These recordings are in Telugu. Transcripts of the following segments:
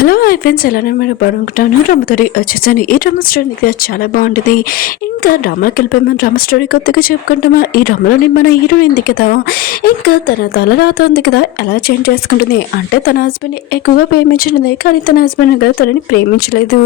హలో హాయ్ ఫ్రెండ్స్, ఎలానే మీరు బాగుంటాను. డ్రామాతోటి వచ్చేసాను. ఈ డ్రామా స్టోరీ చాలా బాగుంటుంది. ఇంకా డ్రామాకి వెళ్ళిపోయి మన డ్రామా స్టోరీ కొత్తగా చెప్పుకుంటామా. ఈ డ్రామాలోని మన హీరో ఉంది కదా, ఇంకా తన తల రాత ఉంది కదా, ఎలా చేంజ్ చేసుకుంటుంది అంటే తన హస్బెండ్ ఎక్కువగా ప్రేమించింది, కానీ తన హస్బెండ్ కదా తనని ప్రేమించలేదు.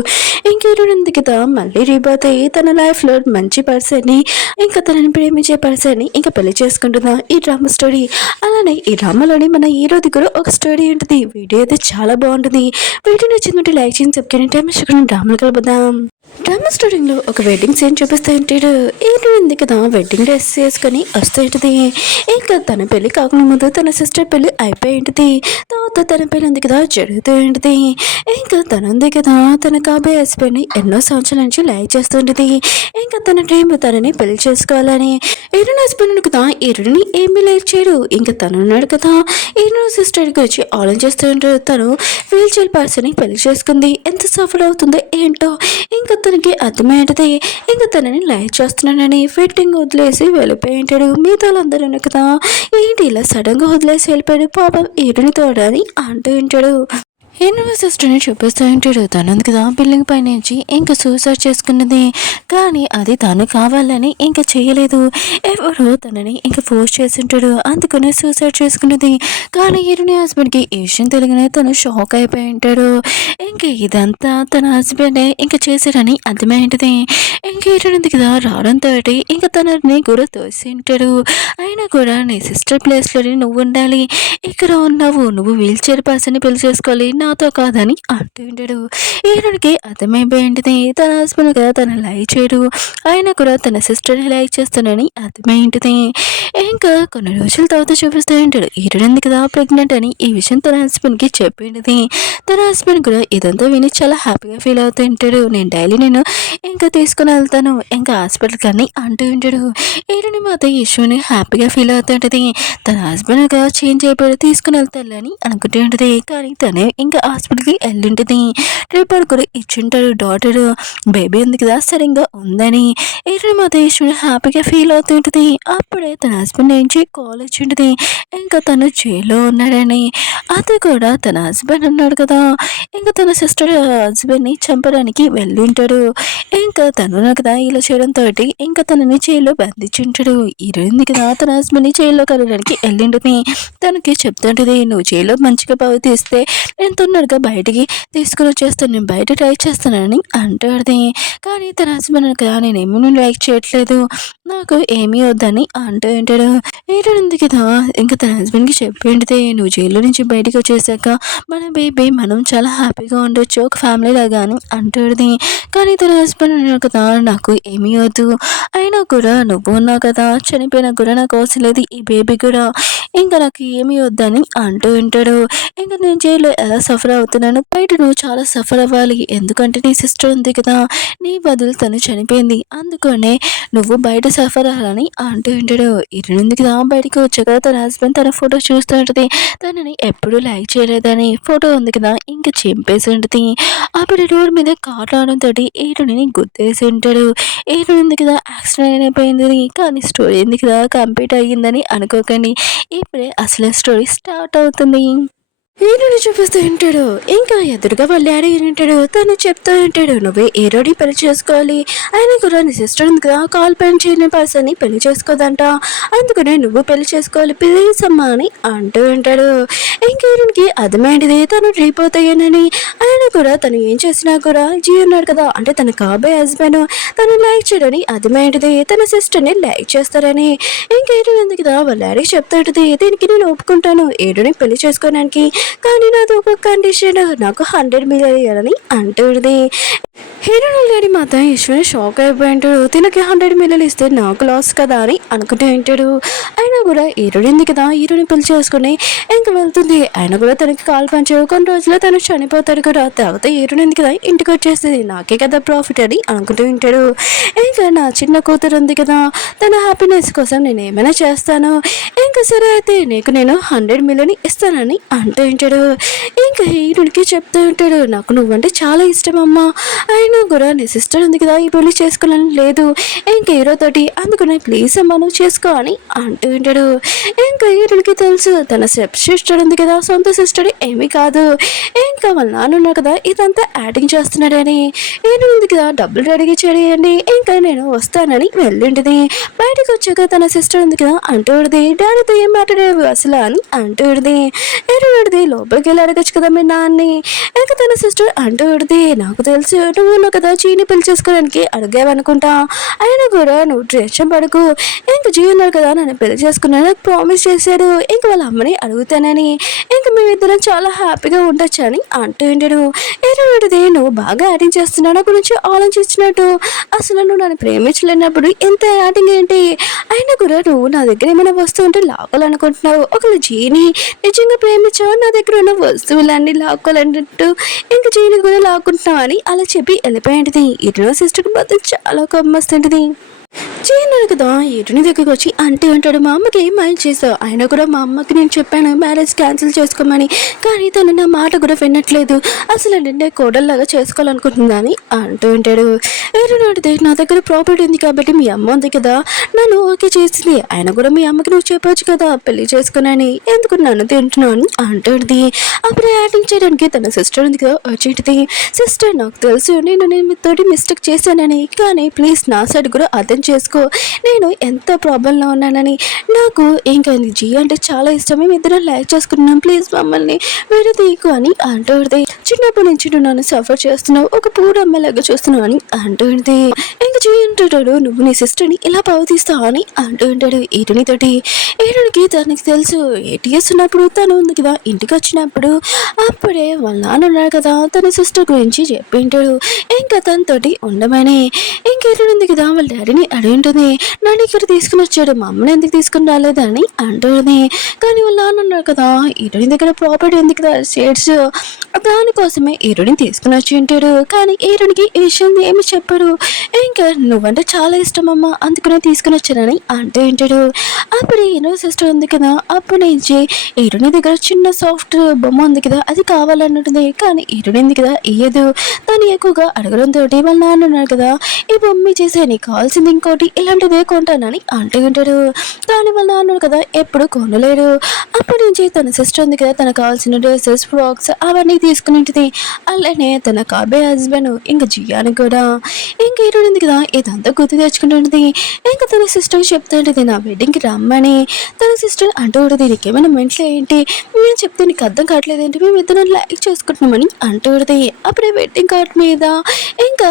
ఇంకా హీరో ఉంది కదా, మళ్ళీ రీబాత్ అయ్యి తన లైఫ్లో మంచి పర్సన్ని, ఇంకా తనని ప్రేమించే పర్సన్ని ఇంకా పెళ్లి చేసుకుంటుందా ఈ డ్రామా స్టోరీ. అలానే ఈ డ్రామాలోని మన హీరో దగ్గర ఒక స్టోరీ ఉంటుంది. వీడియో అయితే చాలా బాగుంటుంది. వీడియో నచ్చిందంటే లైక్ చేయండి, సబ్స్క్రైబ్ టైం డ్రామాలు కలుపుదాం. డ్రామా స్టోరీలో ఒక వెడ్డింగ్ సీన్ చూపిస్తూ ఉంటాడు. ఏంటి కదా వెడ్డింగ్ డ్రెస్ వేసుకొని వస్తూ ఉంటుంది. ఇంకా తన పెళ్లి కాకుండా ముందు తన సిస్టర్ పెళ్లి అయిపోయి ఉంటుంది. తర్వాత తన పెళ్లి ఉంది కదా జరుగుతూ ఉంటుంది. ఇంకా తన ఉంది కదా తన కాబోయే హస్బెండ్ ఎన్నో సంవత్సరాల నుంచి లైక్ చేస్తూ ఉంటుంది. ఇంకా తన డ్రీమ్ తనని పెళ్లి చేసుకోవాలని. ఈరుని హస్బెండ్ కదా ఈరుని ఏమీ లైక్ చేయడు. ఇంకా తను ఉన్నాడు కదా ఈరుని సిస్టర్ గురించి ఆలోచిస్తూ ఉంటాడు. తను వీల్ చైర్ పర్సన్ పెళ్లి చేసుకుంది, ఎంత సఫర్ అవుతుందో ఏంటో. ఇంకా తనకి అర్థమయ్యేది. ఇంకా తనని లైక్ చేస్తున్నానని ఫిట్టింగ్ వదిలేసి వెళ్ళిపోయి ఉంటాడు. మిగతా వాళ్ళందరూ కదా ఏంటి ఇలా సడన్ గా వదిలేసి వెళ్ళిపోయాడు, పాపం ఈడుని తోడని అంటూ ఉంటాడు. సిస్టర్ని చూపిస్తూ ఉంటాడు. తనంది కదా బిల్డింగ్ పై నుంచి ఇంకా సూసైడ్ చేసుకున్నది, కానీ అది తను కావాలని ఇంకా చేయలేదు. ఎవరో తనని ఇంకా ఫోర్స్ చేసి ఉంటాడు, అందుకనే సూసైడ్ చేసుకున్నది. కానీ హీరోని హస్బెండ్కి ఈ విషయం తెలియగానే తను షాక్ అయిపోయి ఉంటాడు. ఇంకా ఇదంతా తన హస్బెండే ఇంకా చేశాడని అర్థమైంటది. ఇంకా హీరోని కదా రావడంతో ఇంకా తనని కూడా తోసి ఉంటాడు. అయినా కూడా నీ సిస్టర్ ప్లేస్లోని నువ్వు ఉండాలి, ఇక్కడ ఉన్నావు, నువ్వు వీల్ చైర్ పర్సన్ని పెళ్లి చేసుకోవాలి, నాతో కాదని అంటూ ఉంటాడు. హీరోకి అర్థమైపోయింది తన హస్బెండ్ కదా తన లైక్ చేయడు, ఆయన కూడా తన సిస్టర్ని లైక్ చేస్తానని అర్థమైంది. ఇంకా కొన్ని రోజుల తర్వాత చూపిస్తూ ఉంటాడు. హీరోయిన్ కదా ప్రెగ్నెంట్ అని ఈ విషయం తన హస్బెండ్కి చెప్పింది. తన హస్బెండ్ కూడా ఇదంతా విని చాలా హ్యాపీగా ఫీల్ అవుతూ ఉంటాడు. నేను ఇంకా తీసుకుని వెళ్తాను ఇంకా హాస్పిటల్ కానీ అంటూ ఉంటాడు. హీరోని మాత్రం ఇష్యూని హ్యాపీగా ఫీల్ అవుతూ ఉంటుంది. తన హస్బెండ్ కదా చేంజ్ అయిపోయి తీసుకుని వెళ్తాడని అనుకుంటూ ఉంటుంది. కానీ తనే ఇంకా హాస్పిటల్కి వెళ్ళింటుంది. రిపోర్ట్ కూడా ఇచ్చింటాడు డాక్టర్, బేబీ ఉంది కదా సరిగ్గా ఉందని. హీరోని మాత్రం ఇష్యూని హ్యాపీగా ఫీల్ అవుతూ ఉంటుంది. అప్పుడే తన హస్బెండ్ నుంచి కాల్ వచ్చింటుంది, ఇంకా తను జైల్లో ఉన్నాడని. అది కూడా తన హస్బెండ్ ఉన్నాడు కదా, ఇంకా తన సిస్టర్ హస్బెండ్ని చంపడానికి వెళ్ళి ఉంటాడు. ఇంకా తను కదా ఇలా చేయడంతో ఇంకా తనని జైల్లో బంధించుంటాడు. హీరోయిన్ కదా తన హస్బెండ్ని జైల్లో కలవడానికి వెళ్ళింటుంది. తనకి చెప్తుంటుంది, నువ్వు జైల్లో మంచిగా తీస్తే నేను తొందరగా బయటికి తీసుకుని వచ్చేస్తాను, నేను బయట ట్రై చేస్తానని అంటాడు. కానీ తన హస్బెండ్ కదా నేనేమీ నువ్వు లైక్ చేయట్లేదు, నాకు ఏమీ వద్దని అంటూ ఉంటాడు. హీరోయిన్ కదా ఇంకా తన హస్బెండ్కి చెప్పేంటిది, నువ్వు జైల్లో నుంచి బయటకు వచ్చేసాక మన బేబీ మనం చాలా హ్యాపీగా ఉండొచ్చు ఒక ఫ్యామిలీ లాగా అని అంటాడు. కానీ తన హస్బెండ్ ఉన్నాడు కదా నాకు ఏమీ వద్దు, అయినా కూడా నువ్వు ఉన్నావు కదా చనిపోయినా కూడా నాకు అవసరం లేదు, ఈ బేబీ కూడా ఇంకా నాకు ఏమీ వద్దని అంటూ ఉంటాడు. ఇంకా నేను జైల్లో ఎలా సఫర్ అవుతున్నాను, బయట నువ్వు చాలా సఫర్ అవ్వాలి, ఎందుకంటే నీ సిస్టర్ ఉంది కదా నీ బదులు తను చనిపోయింది, అందుకనే నువ్వు బయట సఫర్ అవ్వాలని అంటూ ఉంటాడు. ఇరుంది కదా బయటకు వచ్చాక తన హస్బెండ్ తన ఫోటో చూస్తూ ఉంటుంది. తనని ఎప్పుడు లైక్ చేయలేదని ఫోటో ఉంది కదా ఇంకా చింపేసి ఉంటుంది. అప్పుడు డోర్ మీద కార్ రావడంతో ఏడుని గుర్తేసి ఉంటాడు. ఏడుంది కదా యాక్సిడెంట్ అయిపోయింది, కానీ స్టోరీ ఉంది కదా కంప్లీట్ అయ్యిందని అనుకోకండి, ఇప్పుడే అసలు స్టోరీ స్టార్ట్ అవుతుంది. హీరోని చూపిస్తూ ఉంటాడు. ఇంకా ఎదురుగా వాళ్ళ డాడీ ఉంటాడు. తను చెప్తూ ఉంటాడు, నువ్వే హీరోని పెళ్లి చేసుకోవాలి, ఆయన కూడా నీ సిస్టర్ ఉంది కదా కాల్ పని చేయని పర్సన్ని పెళ్లి చేసుకోదంట, అందుకనే నువ్వు పెళ్లి చేసుకోవాలి ప్లీజ్ అమ్మా అని అంటూ ఉంటాడు. ఇంకా హీరోనికి అర్థమైంది తను రీపోతాయనని. ఆయన కూడా తను ఏం చేసినా కూడా జీ ఉన్నాడు కదా అంటే తన కాబోయే హస్బెండ్ తను లైక్ చేయడని అర్థమైంది, తన సిస్టర్ని లైక్ చేస్తారని. ఇంకా హీరో ఉంది కదా వాళ్ళ డాడీకి చెప్తూ ఉంటుంది, దీనికి నేను ఒప్పుకుంటాను హీరోని పెళ్లి చేసుకోవడానికి, కానీ నాది ఒక కండిషన్, నాకు 100 మిలియన్ ఇవ్వాలని అంటుంది. హీరో డాడీ మాత్రం ఈశ్వరి షాక్ అయిపోయి ఉంటాడు. తినకి 100 మిలియన్ ఇస్తే నాకు లాస్ కదా అని అనుకుంటూ ఉంటాడు. అయినా కూడా హీరోయింది కదా హీరోని పెళ్లి చేసుకుని ఇంకా వెళ్తుంది. అయినా కూడా తనకి కాల్ పంచావు, కొన్ని రోజుల్లో తను చనిపోతాడు కూడా, తర్వాత హీరోయింది కదా ఇంటికి వచ్చేస్తుంది, నాకే కదా ప్రాఫిట్ అని అనుకుంటూ ఉంటాడు. ఇంకా నా చిన్న కూతురు ఉంది కదా తన హ్యాపీనెస్ కోసం నేను ఏమైనా చేస్తాను, ఇంకా సరే అయితే నీకు నేను 100 మిలియన్ ఇస్తానని అంటూ ఉంటాడు. ఇంకా హీరోకి చెప్తూ ఉంటాడు, నాకు నువ్వంటే చాలా ఇష్టం అమ్మా, అయినా కూడా నీ సిస్టర్ ఉంది కదా ఈ పెళ్లి చేసుకోవాలని లేదు ఇంకా హీరో తోటి, అందుకనే ప్లీజ్ అమ్మా నువ్వు చేసుకో అని అంటూ ఉంటాడు. ఇంకా హీరోకి తెలుసు తన సిస్టర్ ఉంది కదా సొంత సిస్టర్ ఏమీ కాదు, ఇంకా వాళ్ళ నాన్న ఉన్నారు కదా ఇదంతా యాక్టింగ్ చేస్తున్నాడని. హీరో ఉంది కదా డబ్బులు రెడీగా చేయండి ఇంకా నేను వస్తానని వెళ్ళింటిది. బయటకు వచ్చాక తన సిస్టర్ ఉంది కదా అంటూడిది, డాడీతో ఏం మాట్లాడేవి అసలు అని అంటూడిది. హీరోడిది లోపలికి వెళ్ళి అడగచ్చు కదా మీ నాన్ని. ఇంకా తన సిస్టర్ అంటూడిది, నాకు తెలుసు నువ్వు కదా చీని పెళ్లి చేసుకోవడానికి అడిగావనుకుంటా, అయినా కూడా నువ్వు టెన్షన్ పడకు, ఇంక జీ ఉన్నాడు కదా నన్ను పెళ్లి చేసుకున్నా నాకు ప్రామిస్ చేశాడు ఇంక వాళ్ళ అమ్మని అడుగుతానని, ఇంక మేమిద్దరం చాలా హ్యాపీగా ఉండొచ్చు అని అంటూ ఉంటాడు. హీరోడిది, నువ్వు బాగా యాక్టింగ్ చేస్తున్నావు నా గురించి ఆలోచించినట్టు, అసలు నువ్వు నన్ను ప్రేమించలేనప్పుడు ఎంత యాక్టింగ్ ఏంటి, అయినా కూడా నువ్వు నా దగ్గర ఏమైనా వస్తువు ఉంటే లాక్కోవాలనుకుంటున్నావు, ఒకళ్ళు జీని నిజంగా ప్రేమించావు నా దగ్గర ఉన్న వస్తువులన్నీ లాక్కోవాలన్నట్టు ఇంక జీని కూడా లాక్కుంటున్నావు అని అలా చెప్పి వెళ్ళిపోయింది. ఇటు సిస్టర్కి మాత్రం చాలా కొమ్మస్తుంటుంది. చేయన్నాడు కదా ఎటుని దగ్గరికి వచ్చి అంటే ఉంటాడు, మా అమ్మకి ఏం మైండ్ చేసావు, అయినా కూడా మా అమ్మకి నేను చెప్పాను మ్యారేజ్ క్యాన్సిల్ చేసుకోమని, కానీ తను నా మాట కూడా వినట్లేదు, అసలు నిన్నే కోడల్లాగా చేసుకోవాలనుకుంటుందా అని అంటూ ఉంటాడు. ఎటునాడితే నా దగ్గర ప్రాపర్టీ ఉంది కాబట్టి మీ అమ్మ ఉంది కదా నన్ను ఓకే చేసింది, అయినా కూడా మీ అమ్మకి నువ్వు చెప్పొచ్చు కదా పెళ్లి చేసుకున్నాని, ఎందుకు నన్ను తింటున్నాను అంటుంది. అప్పుడు యాక్టింగ్ చేయడానికి తన సిస్టర్ ఉంది కదా వచ్చేటిది, సిస్టర్ నాకు తెలుసు నేను మీతోటి మిస్టేక్ చేశానని, కానీ ప్లీజ్ నా సైడ్ కూడా అర్థం చేసుకో, నేను ఎంత ప్రాబ్లంలో ఉన్నానని, నాకు ఇంకా జీ అంటే చాలా ఇష్టం, మేము ఇద్దరం లైక్ చేసుకున్నాం, ప్లీజ్ మమ్మల్ని విడదీయకు అని అంటుంది. చిన్నప్పటి నుంచి నువ్వు నన్ను సఫర్ చేస్తున్నావు, ఒక పూర్ అమ్మాయిలాగా చూస్తున్నావు అని అంటుంది. ఇంకా జీ అంటాడు, నువ్వు నీ సిస్టర్ని ఇలా ప్రవర్తిస్తావు అని అంటూ ఉంటాడు ఈటునితోటి. ఈటునికి తనకి తెలుసు ఏటీఎస్ ఉన్నప్పుడు తను ఉంది కదా ఇంటికి వచ్చినప్పుడు అప్పుడే వాళ్ళ నాన్న ఉన్నాడు కదా తన సిస్టర్ గురించి చెప్పి ఉంటాడు, ఇంకా తనతోటి ఉండమని. ఇంకేటుంది కదా వాళ్ళ డాడీని అడిగింటుంది, నన్ను ఇక్కడ తీసుకుని వచ్చాడు మా అమ్మని ఎందుకు తీసుకుని రాలేదని అంటుంది. కానీ వాళ్ళ నాన్న ఉన్నారు కదా ఈరుని దగ్గర ప్రాపర్టీ ఉంది కదా షేడ్స్, దానికోసమే ఈరుని తీసుకుని వచ్చి ఉంటాడు, కానీ ఈరునికి ఈ విషయం ఏమి చెప్పాడు, ఇంకా నువ్వంటే చాలా ఇష్టం అమ్మ అందుకనే తీసుకుని వచ్చానని అంటూ ఉంటాడు. అప్పుడు ఈరో సిస్టర్ ఉంది కదా అప్పటి నుంచి ఈరుని దగ్గర చిన్న సాఫ్ట్ బొమ్మ ఉంది కదా అది కావాలన్నట్టుంది, కానీ ఈరుని ఉంది కదా ఇయ్యదు, దాన్ని ఎక్కువగా అడగడంతో వాళ్ళ నాన్న ఉన్నారు కదా ఈ బొమ్మ చేసే నీకు కావాల్సింది ఇంకోటి ఇలాంటిదే కొంటానని అంటూ ఉంటాడు. కానీ వాళ్ళ నాన్న కదా ఎప్పుడు కొనలేడు. అప్పటి నుంచి తన సిస్టర్ ఉంది కదా తనకు కావాల్సిన డ్రెస్సెస్ ఫ్రాక్స్ అవన్నీ తీసుకునేది, అలానే తన కాబోయే హస్బెండ్ ఇంకా జియాని కూడా ఇంక ఈరోజు ఉంది కదా ఇదంతా గుర్తు తెచ్చుకుంటుంది. ఇంకా తన సిస్టర్కి చెప్తా ఉంటుంది నా వెడ్డింగ్కి రమ్మని. తన సిస్టర్ అంటూ ఉంటుంది నీకేమైనా మెంట్లో ఏంటి మేము చెప్తే నీకు అర్థం కావట్లేదు ఏంటి, మేము ఇద్దరు లైక్ చేసుకుంటున్నామని అంటూ ఉంటుంది. అప్పుడే వెడ్డింగ్ కార్డ్ మీద ఇంకా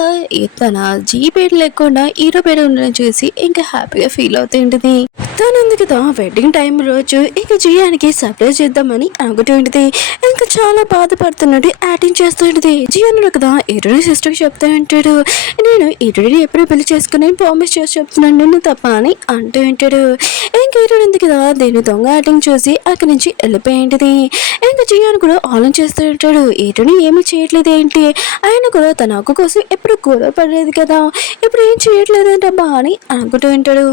తన జీ పేరు లేకుండా హీరో పేరు ఉండడం చూసి ఇంకా హ్యాపీగా ఫీల్ అవుతుంటుంది. తను ఉంది కదా వెడ్డింగ్ టైం రోజు ఇంకా జియానికి సర్ప్రైజ్ చేద్దామని అనుకుంటూ ఉంటుంది. ఇంకా చాలా బాధపడుతున్నట్టు యాక్టింగ్ చేస్తూ ఉంటుంది. జియాను కదా హీరోని సిస్టర్కి చెప్తూ ఉంటాడు, నేను హీరోని ఎప్పుడు పెళ్లి చేసుకుని ప్రామిస్ చేసి చెప్తున్నాను నిన్ను తప్ప అని అంటూ ఉంటాడు. ఇంకా హీరో ఉంది కదా దీన్ని దొంగ యాక్టింగ్ చూసి అక్కడి నుంచి వెళ్ళిపోయింది. ఇంకా జియాను కూడా ఆలోచన చేస్తూ ఉంటాడు, హీరోని ఏమీ చేయట్లేదు ఏంటి, ఆయన కూడా తన హక్కు కోసం ఎప్పుడు గొడవ పడలేదు కదా ఇప్పుడు ఏం చేయట్లేదంటబ్బా అని అనుకుంటూ ఉంటాడు.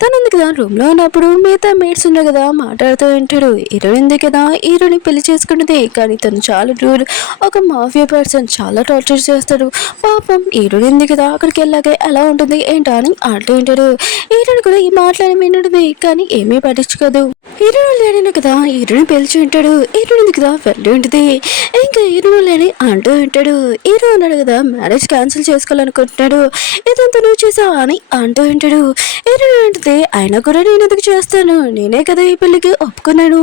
తను ఉంది కదా రూమ్లో ఉన్నప్పుడు మిగతా మేట్స్ ఉన్నారు కదా మాట్లాడుతూ ఉంటాడు. హీరోయిన్ ఉంది కదా హీరోని పెళ్లి చేసుకున్నది, కానీ తను చాలా రూడ్ ఒక మాఫియా పర్సన్ చాలా టార్చర్ చేస్తాడు. పాపం హీరోయిన్ ఉంది కదా అక్కడికి వెళ్ళాక ఎలా ఉంటుంది ఏంటా అని అంటూ ఉంటాడు. హీరోని కూడా ఈ మాటలని వినుంటుంది కానీ ఏమీ పట్టించుకోదు. హీరోయిన్ లేడని కదా హీరోని పిలిచి ఉంటాడు. హీరోయిన్ ఉంది కదా వెళ్ళి ఉంటుంది. ఇంకా హీరోయిన్ లేని అంటూ ఉంటాడు. హీరో ఉన్నాడు కదా మ్యారేజ్ క్యాన్సిల్ చేసుకోవాలనుకుంటున్నాడు, ఇదంతా నువ్వు చేసావా అని అంటూ ఉంటాడు. హీరోయిన్ ఉంటుంది అయినా కూడా నేను ఎందుకు చేస్తాను, నేనే కదా ఈ పెళ్లికి ఒప్పుకున్నాను,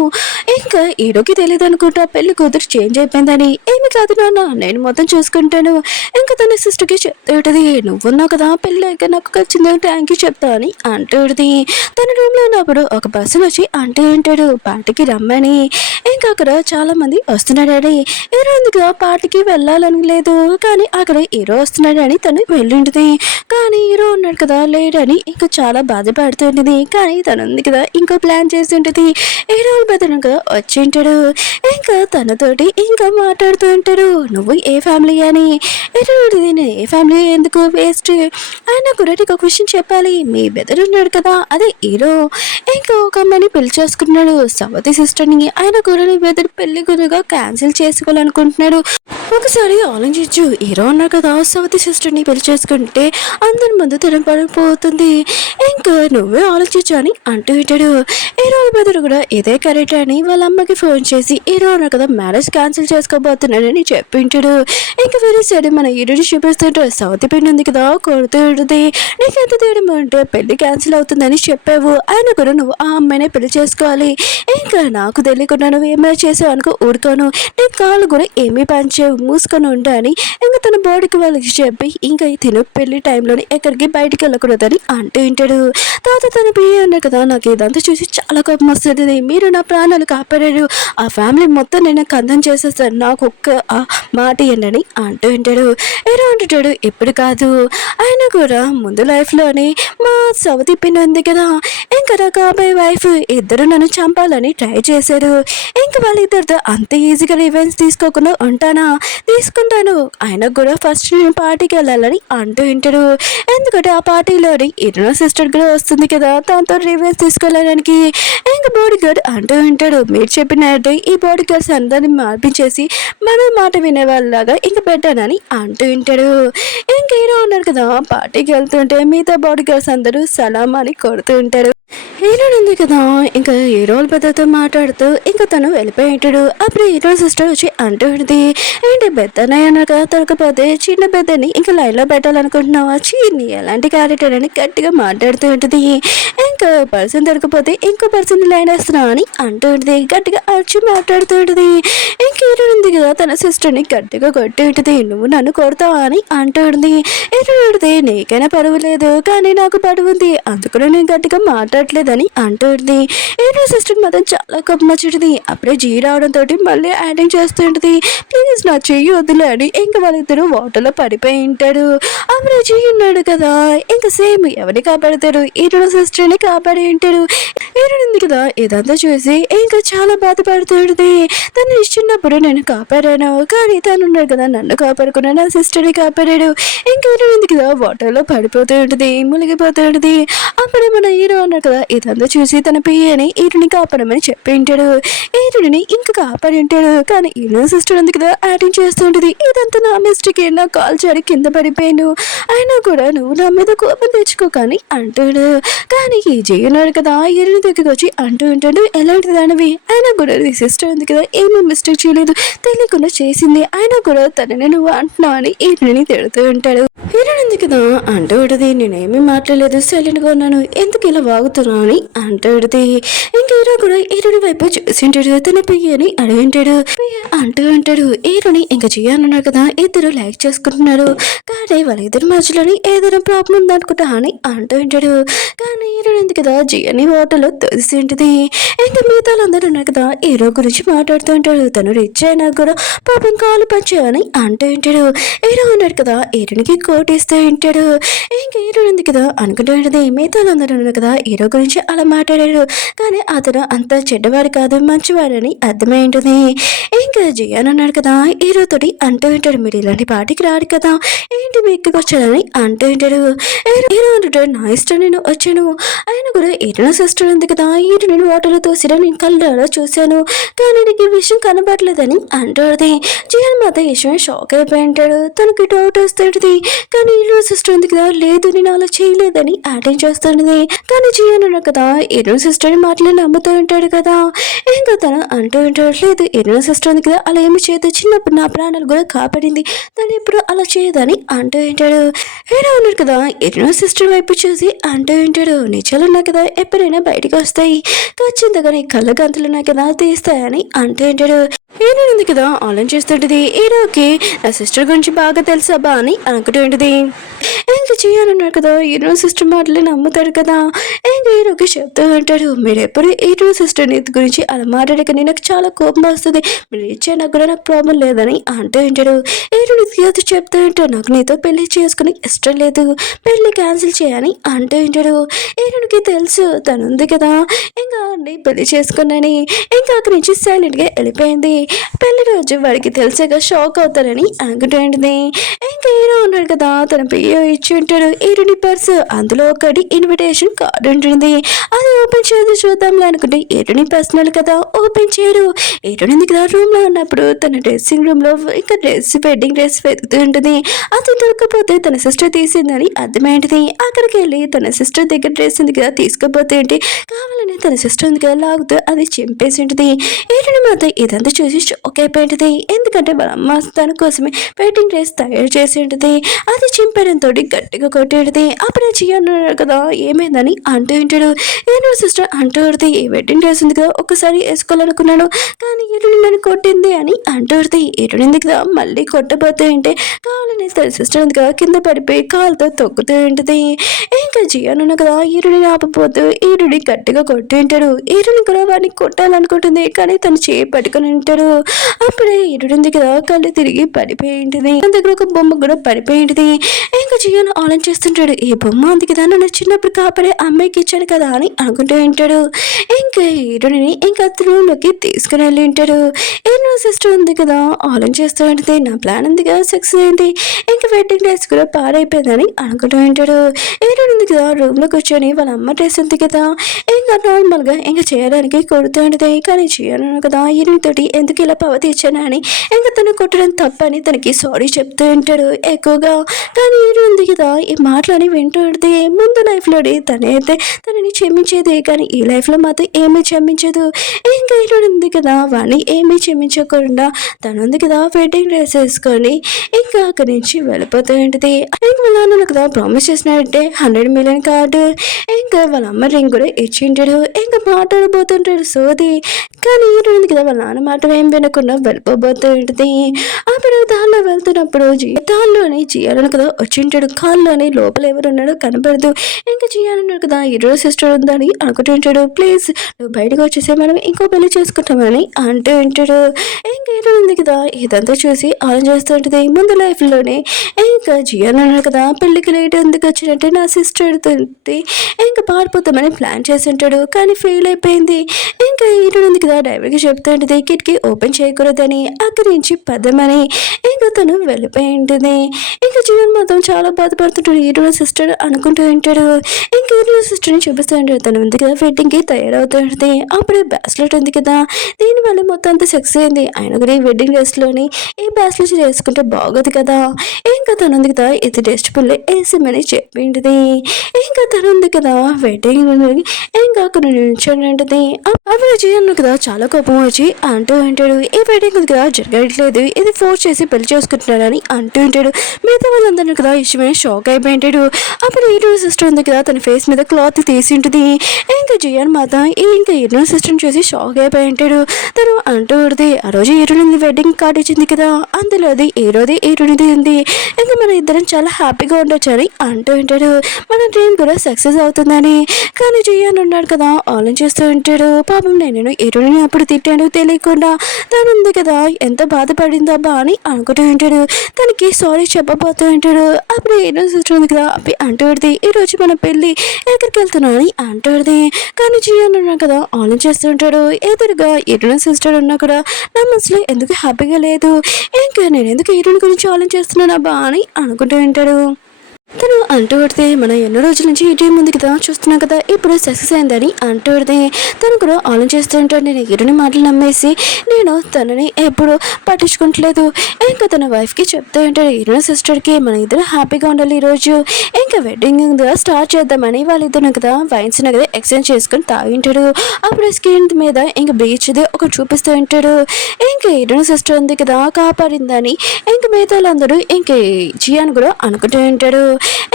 ఇంకా హీరోకి తెలియదు అనుకుంటా పెళ్లి కూతురు చేంజ్ అయిపోయిందని. ఏమి కాదు నాన్న నేను మొత్తం చూసుకుంటాను. ఇంకా తన సిస్టర్కి చెప్తుంటది నువ్వున్నావు కదా పెళ్ళి అయితే నాకు వచ్చింది థ్యాంక్ యూ చెప్తా అని అంటుంది. తన రూమ్లో ఉన్నప్పుడు ఒక బస్సు వచ్చి అంటూ ఉంటాడు పార్టీకి రమ్మని. ఇంకా అక్కడ చాలా మంది వస్తున్నాడని. హీరో ఎందుకు పార్టీకి వెళ్ళాలని లేదు, కానీ అక్కడ హీరో వస్తున్నాడని తను వెళ్ళింటుంది. కానీ హీరో ఉన్నాడు కదా లేడని ఇంకా చాలా బాధపడుతుంది. మాట్లాడుతుంటుంది. కానీ తను ఉంది కదా ఇంకో ప్లాన్ చేసి ఉంటుంది. హీరోల బెదరం కదా వచ్చి ఉంటాడు. ఇంకా తనతోటి ఇంకా మాట్లాడుతూ ఉంటాడు. నువ్వు ఏ ఫ్యామిలీ అని. హీరోది నేను ఏ ఫ్యామిలీ ఎందుకు వేస్ట్. ఆయన కూడా నీకు ఒక విషయం చెప్పాలి. మీ బెదర్ ఉన్నాడు కదా అదే హీరో ఇంకా ఒక అమ్మాయిని పెళ్లి చేసుకున్నాడు సవతి సిస్టర్ని. ఆయన కూడా నీ బెదర్ పెళ్లి గురుగా క్యాన్సిల్ చేసుకోవాలనుకుంటున్నాడు. ఒకసారి ఆలోచించు. హీరో ఉన్నారు కదా సవతి సిస్టర్ని పెళ్లి చేసుకుంటే అందరి ముందు తినపడిపోతుంది. ఇంకా నువ్వే ఆలోచించు అని అంటూ ఉంటాడు. హీరో బెదర్ కూడా ఇదే కరెక్ట్ అని వాళ్ళ అమ్మకి ఫోన్ చేసి హీరో ఉన్నారు కదా మ్యారేజ్ క్యాన్సిల్ చేసుకోబోతున్నాడని చెప్పి ఉంటాడు. ఇంకా వేరే సైడ్ మన హీరోని చూపిస్తుంటే సవతి పెళ్లి ఉంది కదా కొడుతూ ఉంటుంది. నీకు ఎంత తేడం అంటే పెళ్లి క్యాన్సిల్ అవుతుందని చెప్పావు. ఆయన కూడా నువ్వు ఆ అమ్మాయినే పెళ్లి చేసుకోవాలి. ఇంకా నాకు తెలియకుండా నువ్వు ఏమైనా చేసావు అనుకో ఊరుకోను. నీ కాళ్ళు కూడా ఏమీ పంచేవు మూసుకొని ఉండు అని ఇంకా తన బాడీకి వాళ్ళకి చెప్పి ఇంకా తిను పెళ్లి టైంలోని ఎక్కడికి బయటికి వెళ్ళకూడదని అంటూ ఉంటాడు. తర్వాత తన పియ్య అన్నారు కదా నాకు ఇదంతా చూసి చాలా కోపం వస్తుంది. మీరు నా ప్రాణాలు కాపాడారు. ఆ ఫ్యామిలీ మొత్తం నేను కందం చేసేస్తాను. నాకు ఒక్క మాట ఏంటని అంటూ ఉంటాడు. ఏదో అంటుంటాడు ఇప్పుడు కాదు ఆయన కూడా ముందు లైఫ్లోని మా సవతి పిన్ ఉంది కదా ఇంకా నా కాబోయే వైఫ్ ఇద్దరు నన్ను చంపాలని ట్రై చేశారు. ఇంకా వాళ్ళిద్దరితో అంత ఈజీగా రివెంజ్ తీసుకోకుండా ఉంటానా తీసుకుంటాను. ఆయనకు కూడా ఫస్ట్ నేను పార్టీకి వెళ్ళాలని అంటూ ఉంటాడు. ఎందుకంటే ఆ పార్టీలోని ఇరున సిస్టర్ కూడా వస్తుంది కదా దాంతో రివెంజ్ తీసుకోవడానికి. ఇంకా బాడీ గార్డ్ అంటూ ఉంటాడు మీరు చెప్పినట్టు ఈ బాడీ గార్డ్స్ అందరినీ మార్పించేసి మన మాట వినేవాళ్ళలాగా ఇంకా పెట్టానని అంటూ ఉంటాడు. ఇంకా హీరో ఉన్నారు కదా పార్టీకి వెళ్తుంటే మిగతా బాడీ గార్డ్స్ అందరూ సలాం అని కొడుతూ ఉంటారు. హీరో ఉంది కదా ఇంకా హీరోల పెద్దతో మాట్లాడుతూ ఇంకా తను వెళ్ళిపోయి ఉంటాడు. అప్పుడు హీరో సిస్టర్ వచ్చి అంటూ ఉంటుంది ఏంటి పెద్దన్నయ్య అన్నారు కదా తొలకపోతే చిన్న పెద్దని ఇంకా లైన్లో పెట్టాలనుకుంటున్నావా చీని ఎలాంటి క్యారెక్టర్ అని గట్టిగా మాట్లాడుతూ ఉంటుంది. ఇంకా పర్సన్ దొరకపోతే ఇంకో పర్సన్ లైన్ వేస్తున్నావు అని అంటూ ఉంటుంది. గట్టిగా అరిచి మాట్లాడుతూ ఉంటుంది. ఇంక హీరో ఉంది కదా తన సిస్టర్ని గట్టిగా కొట్టి ఉంటుంది నువ్వు నన్ను కొడతావా అని అంటూ ఉంటుంది. హీరో ఉంటుంది నీకైనా పరువు లేదు కానీ నాకు పరువు ఉంది అందుకనే నేను గట్టిగా మాట్లాడలేదని అంటుంది. హీరో సిస్టర్ మాత్రం చాలా కోపం వచ్చింది. అప్పుడే జీ రావడంతో మళ్ళీ యాక్టింగ్ చేస్తుంటుంది. ప్లీజ్ నా చెయ్యి వదిలే అని ఇంకా వాళ్ళిద్దరూ వాటర్లో పడిపోయి ఉంటాడు. అప్పుడే జీ ఉన్నాడు కదా ఇంకా సేమ్ ఎవరిని కాపాడుతాడు హీరో సిస్టర్ని కాపాడి ఉంటాడు. హీరో ఉంది కదా ఇదంతా చూసి ఇంకా చాలా బాధపడుతుంది. తను ఇచ్చినప్పుడు నేను కాపాడాను కానీ తను ఉన్నాడు కదా నన్ను కాపాడుకున్నా నా సిస్టర్ని కాపాడాడు. ఇంకా హీరో ఉంది కదా వాటర్లో పడిపోతూ ఉంటుంది మునిగిపోతూ ఉంటుంది. అప్పుడే మన హీరో ఉన్నాడు కదా ఇదంతా చూసి తన పియ్యని హీరోని కాపాడమని చెప్పి ఉంటాడు. హీరోని ఇంకా కాపాడి ఉంటాడు కానీ హీరో సిస్టర్ ఉంది కదా యాక్టింగ్ చేస్తూ ఉంటుంది ఇదంతా నా మిస్టేక్ నా కాల్ జారి కింద పడిపోయాను అయినా కూడా నువ్వు నా మీద కోపం తెచ్చుకో కానీ అంటాడు. కానీ ఈ జయన్నాడు కదా హీరోని దగ్గరికి వచ్చి అంటూ ఉంటాడు ఎలాంటి దానివి అయినా కూడా నీ సిస్టర్ ఉంది కదా ఏమీ మిస్టేక్ చేయలేదు తెలియకుండా చేసింది అయినా కూడా తనని నువ్వు అంటున్నావు అని హీరోని తిడుతూ ఉంటాడు. హీరో ఉంది కదా అంటూ ఉంటుంది నేనేమీ మాట్లాడలేదు సైలెంట్గా ఉన్నాను ఎందుకు ఇలా వాగుతున్నావు అని అంటాడుది. ఇంక హీరో కూడా హీరోని వైపు చూసింటాడు తన పియ్యని అడిగింటాడు అంటూ ఉంటాడు. హీరోని ఇంకా చెయ్యనున్నాడు కదా ఇద్దరు లైక్ చేసుకుంటున్నారు కానీ వాళ్ళిద్దరి మధ్యలోని ఏదైనా ప్రాబ్లం ఉందనుకుంటా అని అంటూ ఉంటాడు. కానీ హీరో ఉంది కదా జియని వాటర్లో తోసి ఉంటుంది. ఇంకా మిగతా అందరూ ఉన్నారు కదా హీరో గురించి మాట్లాడుతూ ఉంటాడు తను రిచ్ అయినా కూడా పాపం కాలు పంచావని అంటూ ఉంటాడు. హీరో ఉన్నాడు కదా హీరోనికి కోట్ ఇస్తూ ఉంటాడు. ఇంకా హీరో ఉంది కదా అనుకుంటూ ఉంటుంది మిగతా అందరూ ఉన్నారు కదా హీరో గురించి అలా మాట్లాడాడు కానీ అతను అంత చెడ్డవాడు కాదు మంచివాడని అర్థమై ఉంటుంది. ఇంకా జియాన్ అన్నాడు కదా హీరోతోటి అంటూ ఉంటాడు మీరు ఇలాంటి పార్టీకి రాడు కదా ఏంటి మీ ఎక్కడికి వచ్చాడని అంటూ ఉంటాడు. హీరో అంటుంటాడు నా ఇష్టం నేను వచ్చాను ఆయన కూడా హీరో సిస్టర్ ఉంది కదా హీరో నేను వాటర్లో తోసిరా నేను కళ్ళలో చూశాను కానీ నీకు ఈ విషయం కనబడలేదని అంటుంది. జియాన్ మాత్రం ఈ విషయం షాక్ అయిపోయి ఉంటాడు తనకి డౌట్ వస్తుంది కానీ హీరో సిస్టర్ ఉంది కదా లేదు నేను అలా చేయలేదని యాక్టింగ్ చేస్తుంది. కానీ జియాన్ ఉన్నాడు కదా హీరో సిస్టర్ మాటలు నమ్ముతూ ఉంటాడు కదా ఇంకా తను అంటూ ఉంటాడు లేదు హీరో సిస్టర్ ఉంది కదా అలా ఏమి చేయదు చిన్నప్పుడు నా ప్రాణాలు కూడా కాపాడింది తను ఎప్పుడు అలా చేయదని అంటూ ఉంటాడు. హీరో ఉన్నాడు కదా హీరో సిస్టర్ వైపు చూసి అంటూ ఉంటాడు నిజాలు ఉన్నాయి కదా ఎప్పుడైనా బయటకు వస్తాయి ఖచ్చితంగా నీ కళ్ళ గంతులు ఉన్నాయి కదా తీస్తాయని అంటూ ఉంటాడు. హీరో ఉంది కదా ఆలోచన చేస్తుంటది హీరోకి నా సిస్టర్ గురించి బాగా తెలుసా బా అని అనుకుంటూ ఉంటుంది. ఇంకా చేయాలన్నాడు కదా హీరో సిస్టర్ మాటలు నమ్ముతాడు కదా. ఇంకా హీరోకి చెప్తూ ఉంటాడు, మీరు ఎప్పుడు హీరో సిస్టర్ గురించి అలా మాట్లాడకని నాకు చాలా కోపం వస్తుంది, మీరు ఇచ్చేనా కూడా నాకు ప్రాబ్లం లేదని అంటూ ఉంటాడు. హీరోని చెప్తూ ఉంటాడు, నాకు నీతో పెళ్లి చేసుకుని ఇష్టం లేదు, పెళ్లి క్యాన్సిల్ చేయని అంటూ ఉంటాడు. హీరోనికి తెలుసు తను ఉంది కదా ఇంకా అన్ని పెళ్లి చేసుకున్నాని. ఇంకా అక్కడి నుంచి సైలెంట్గా వెళ్ళిపోయింది. పెళ్లి రోజు వాడికి తెలిసాక షాక్ అవుతారని అనుకుంటుంది. ఇంకా హీరో ఉన్నాడు కదా తన పియ్యో ఇచ్చి ఉంటాడు హీరోని పర్స్, అందులో ఒకటి ఇన్విటేషన్ కార్డు ఉంటుంది. అది ఓపెన్ చేసి చూద్దాంలే అనుకుంటే హీరోని పర్సనల్ కదా ఓపెన్ చేయడు. హీరోని కదా రూమ్ లో ఉన్నప్పుడు తన డ్రెస్సింగ్ రూమ్ లో ఇంకా వెడ్డింగ్ డ్రెస్ వెతుకుతూ ఉంటుంది. అది దొరకపోతే తన సిస్టర్ తీసిందని అర్థమైంది. అక్కడికి వెళ్ళి తన సిస్టర్ దగ్గర డ్రెస్ ఉంది కదా తీసుకుపోతే ఏంటి కావాలని తన సిస్టర్ ఉంది కదా లాగుతూ అది చింపేసి ఉంటుంది. హీరోని మాత్రం ఇదంతా చూసి షాక్ అయిపోయింది. ఎందుకంటే వాళ్ళ అమ్మ తన కోసమే వెడ్డింగ్ డ్రెస్ తయారు చేసి ఉంటుంది. అది చింపడంతో గట్టిగా కొట్టేది. అప్పుడే చేయన్నారు కదా ఏమైందని అంటూ ఉంటాడు. ఏదో సిస్టర్ అంటూ ఉంటుంది, ఈ వెడ్డింగ్ డ్రెస్ ఉంది కదా ఒక్కసారి వేసుకోవాలనుకున్నాను కానీ ఎరుని నన్ను కొట్టింది అని అంటూ ఉంటుంది. ఎరునింది కదా మళ్ళీ కొట్టబోతూ ఉంటే కావాలని తన సిస్టర్ ఉంది కదా కింద పడిపోయి కాలుతో తొక్కుతూ ఉంటుంది. ఇంకా జియాను కదా ఈరుని ఆపపోతూ ఈరుని గట్టిగా కొట్టి ఉంటాడు. ఈరుని కూడా వాడిని కొట్టాలనుకుంటుంది కానీ తను చేయి పట్టుకొని ఉంటాడు. అప్పుడే ఈరుడింది కదా కళ్ళు తిరిగి పడిపోయి ఉంటుంది. తన దగ్గర ఒక బొమ్మ కూడా పడిపోయి ఉంటుంది. ఇంకా జియాను ఆలోచిస్తుంటాడు, ఈ బొమ్మ ఉంది కదా నన్ను చిన్నప్పుడు కాపాడే అమ్మాయికి ఇచ్చాను కదా అని అనుకుంటూ ఉంటాడు. ఇంకా హీరోని ఇంకా రూమ్ లోకి తీసుకుని వెళ్ళి ఉంటాడు. హీరో సిస్టర్ ఉంది కదా ఆలోచిస్తూ ఉంటుంది, నా ప్లాన్ ఉంది కదా సక్సెస్ అయింది, ఇంకా వెడ్డింగ్ డ్రెస్ కూడా పాడైపోయిందని అనుకుంటూ ఉంటాడు. హీరో ఉంది కదా రూమ్ లో కూర్చొని వాళ్ళ అమ్మ డ్రెస్ ఉంది కదా ఇంకా నార్మల్ గా ఇంకా చేయడానికి కొడుతూ ఉంటుంది. కానీ చేయను కదా హీరోని తోటి ఎందుకు ఇలా పవతి ఇచ్చాను అని ఇంకా తను కొట్టడం తప్పని తనకి సారీ చెప్తూ ఉంటాడు ఎక్కువగా. కానీ హీరో ఉంది కదా ఈ మాటలని వింటూ ఉంటే ముందు లైఫ్లోనే తనైతే తనని క్షమించేది కానీ ఈ లైఫ్లో మాత్రం ఏమీ క్షమించదు. ఇంకా హీరో ఉంది కదా వాడిని ఏమీ క్షమించకుండా తను ఉంది కదా వెడ్డింగ్ డ్రెస్ వేసుకొని ఇంకా అక్కడి నుంచి వెళ్ళిపోతూ ఉంటుంది. ఇంకా వాళ్ళ నాన్న కదా ప్రామిస్ చేసినట్టే 100 మిలియన్ కార్డు ఇంకా వాళ్ళ అమ్మ రింగ్ కూడా ఇచ్చింటాడు. ఇంకా మాట్లాడబోతుంటాడు సోది. కానీ హీరో ఉంది కదా వాళ్ళ నాన్న మాట ఏం వినకుండా వెళ్ళిపోబోతూ ఉంటుంది. అప్పుడు దానిలో వెళ్తున్నప్పుడు దానిలోని జియాలను కదా వచ్చింటాడు. కాల్లోని లోపల ఎవరు ఉన్నాడో కనపడదు. ఇంకా జియాలన్నాడు కదా హీరో సిస్టర్ ఉందని అనుకుంటుంటాడు. ప్లీజ్ నువ్వు బయటకు వచ్చేసే మనం ఇంకో పెళ్లి చేసుకుంటామని అంటూ ఉంటాడు. ఇంకా హీరో ఉంది కదా ఇదంతా చూసి ఆలోచిస్తుంటుంది. ముందు లైఫ్లోనే ఇంకా జియాన్ అన్నాడు కదా పెళ్లికి లేట్ ఎందుకు వచ్చినట్టే నా సిస్టర్ తోటి ఇంకా పారిపోతామని ప్లాన్ చేసి ఉంటాడు కానీ ఫెయిల్ అయిపోయింది. ఇంకా హీరో ఉంది కదా డ్రైవర్కి చెప్తూ ఉంటుంది కిటికీ ఓపెన్ చేయకూడదని అక్కడి నుంచి పదమని ఇంకా తను వెళ్ళిపోయి ఉంటుంది. ఇంకా జీవన్ మాత్రం చాలా బాధపడుతుంటాడు. హీరో సిస్టర్ అనుకుంటూ ఉంటాడు. ఇంకా హీరో సిస్టర్ని చూపిస్తూ ఉంటాడు. తను ఉంది కదా వెడ్డింగ్కి తయారవుతూ ఉంటుంది. అప్పుడే బ్యాస్లెట్ ఉంది కదా దీనివల్ల మొత్తం అంతా సక్సెస్ అయింది. ఆయన కూడా ఈ వెడ్డింగ్ డ్రెస్లోని ఈ బ్యాస్లెట్ వేసుకుంటే బాగోదు కదా. ఇంకా తను ఉంది కదా ఇది డస్ట్ పుల్లే వేసామని చెప్పింది. ఇంకా తను ఉంది కదా వెడ్డింగ్ ఇంకా అక్కడ నిల్చొని ఉంటుంది. అప్పుడు జీవన్ కదా చాలా కోపం వచ్చి అంటూ ఉంటాడు ఈ వెడ్డింగ్ ఉంది కదా జరగట్లేదు, ఇది ఫోర్స్ చేసి పెళ్లి చేసుకుంటున్నారని అంటూ ఉంటాడు. మిగతా వాళ్ళందరూ కదా ఇష్టమైన షాక్ అయిపోయింటాడు. అప్పుడు హీరో సిస్టర్ ఉంది కదా తన ఫేస్ మీద క్లాత్ తీసి ఉంటుంది. ఇంకా జియాన్ మాత ఇంకా హీరో సిస్టర్ని చూసి షాక్ అయిపోయి ఉంటాడు. తను అంటూ ఉంటుంది ఆ రోజు హీరోని వెడ్డింగ్ కార్డ్ ఇచ్చింది కదా అందులో అది హీరోనిది ఉంది, ఇంకా మన ఇద్దరం చాలా హ్యాపీగా ఉండొచ్చు అని అంటూ ఉంటాడు. మన డ్రీమ్ కూడా సక్సెస్ అవుతుందని. కానీ జియాన్ ఉన్నాడు కదా ఆలోచిస్తూ ఉంటాడు. పాపం నేను హీరోని అప్పుడు తిట్టాను తెలియకుండా, తను ఉంది కదా ఎంత బాధపడిందో అబ్బా అని అనుకుంటూ ఉంటాడు. తనకి సారీ చెప్పబోతూ ఉంటాడు. అప్పుడు హీరో సిస్టర్ ఉంది కదా అవి అంటూ ఈరోజు మన పెళ్ళి ఎక్కడికి వెళ్తున్నా అని అంటూ కానీ జియాన్ ఉన్నా కదా ఆలోచిస్తూ ఉంటాడు. ఎదురుగా హీరోయిన్ సిస్టర్ ఉన్నా కూడా నా మనసులో ఎందుకు హ్యాపీగా లేదు, ఇంకా నేను ఎందుకు హీరోయిన్ గురించి ఆలోచిస్తున్నాను అబ్బా అని అనుకుంటూ ఉంటాడు. తను అంటూ పడితే మనం ఎన్నో రోజుల నుంచి ఈ డ్రీమ్ ఉంది కదా చూస్తున్నాం కదా ఇప్పుడు సక్సెస్ అయిందని అంటూ పడితే తను కూడా ఆలోచిస్తూ ఉంటాడు. నేను హీరోని మాటలు నమ్మేసి నేను తనని ఎప్పుడు పట్టించుకోవట్లేదు. ఇంకా తన వైఫ్కి చెప్తూ ఉంటాడు హీరోయిన్ సిస్టర్కి మన ఇద్దరు హ్యాపీగా ఉండాలి ఈరోజు ఇంకా వెడ్డింగ్ స్టార్ట్ చేద్దామని వాళ్ళిద్దరు కదా వైన్స్ కదా ఎక్స్చేంజ్ చేసుకొని తాగింటాడు. అప్పుడు స్క్రీన్ మీద ఇంకా బీచ్ది ఒకటి చూపిస్తూ ఉంటాడు. ఇంకా హీరోయిన్ సిస్టర్ ఉంది కదా కాపాడిందని ఇంకా మిగతా వాళ్ళందరూ ఇంకా జియాన్ కూడా అనుకుంటూ ఉంటాడు.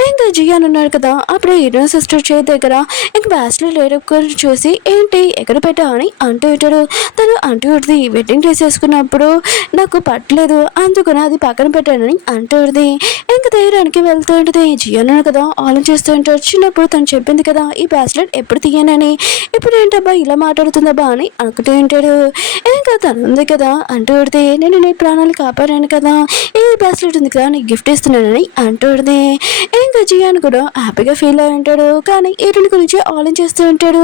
ఇంకా జియాన్ ఉన్నాడు కదా అప్పుడు హీరో సిస్టర్ చేతి దగ్గర ఇంక బ్యాస్లో లేడుకొని చూసి ఏంటి ఎక్కడ పెట్టా అని అంటూ ఉంటాడు. తను అంటూ ఉంటుంది వెడ్డింగ్ డ్రెస్ వేసుకున్నప్పుడు నాకు పట్టలేదు అందుకని అది పక్కన పెట్టానని అంటూ ఉంటుంది. ఇంకా తీయడానికి వెళ్తూ ఉంటుంది. జియాన్ కదా ఆలోచిస్తూ ఉంటాడు. చిన్నప్పుడు తను చెప్పింది కదా ఈ బ్రాస్లెట్ ఎప్పుడు తీయనని, ఇప్పుడు ఏంటబ్బా ఇలా మాట్లాడుతుందబ్బా అని అనుకుంటూ ఉంటాడు. ఇంకా తను ఉంది కదా అంటూ ఉడితే నేను నీ ప్రాణాలు కాపాడాను కదా, ఈ బ్రాస్లెట్ ఉంది కదా నీకు గిఫ్ట్ ఇస్తున్నానని అంటూ ఉడితే ఇంకా జియాన్ కూడా హ్యాపీగా ఫీల్ అయి ఉంటాడు. కానీ ఈరుని గురించి ఆలోచిస్తూ ఉంటాడు.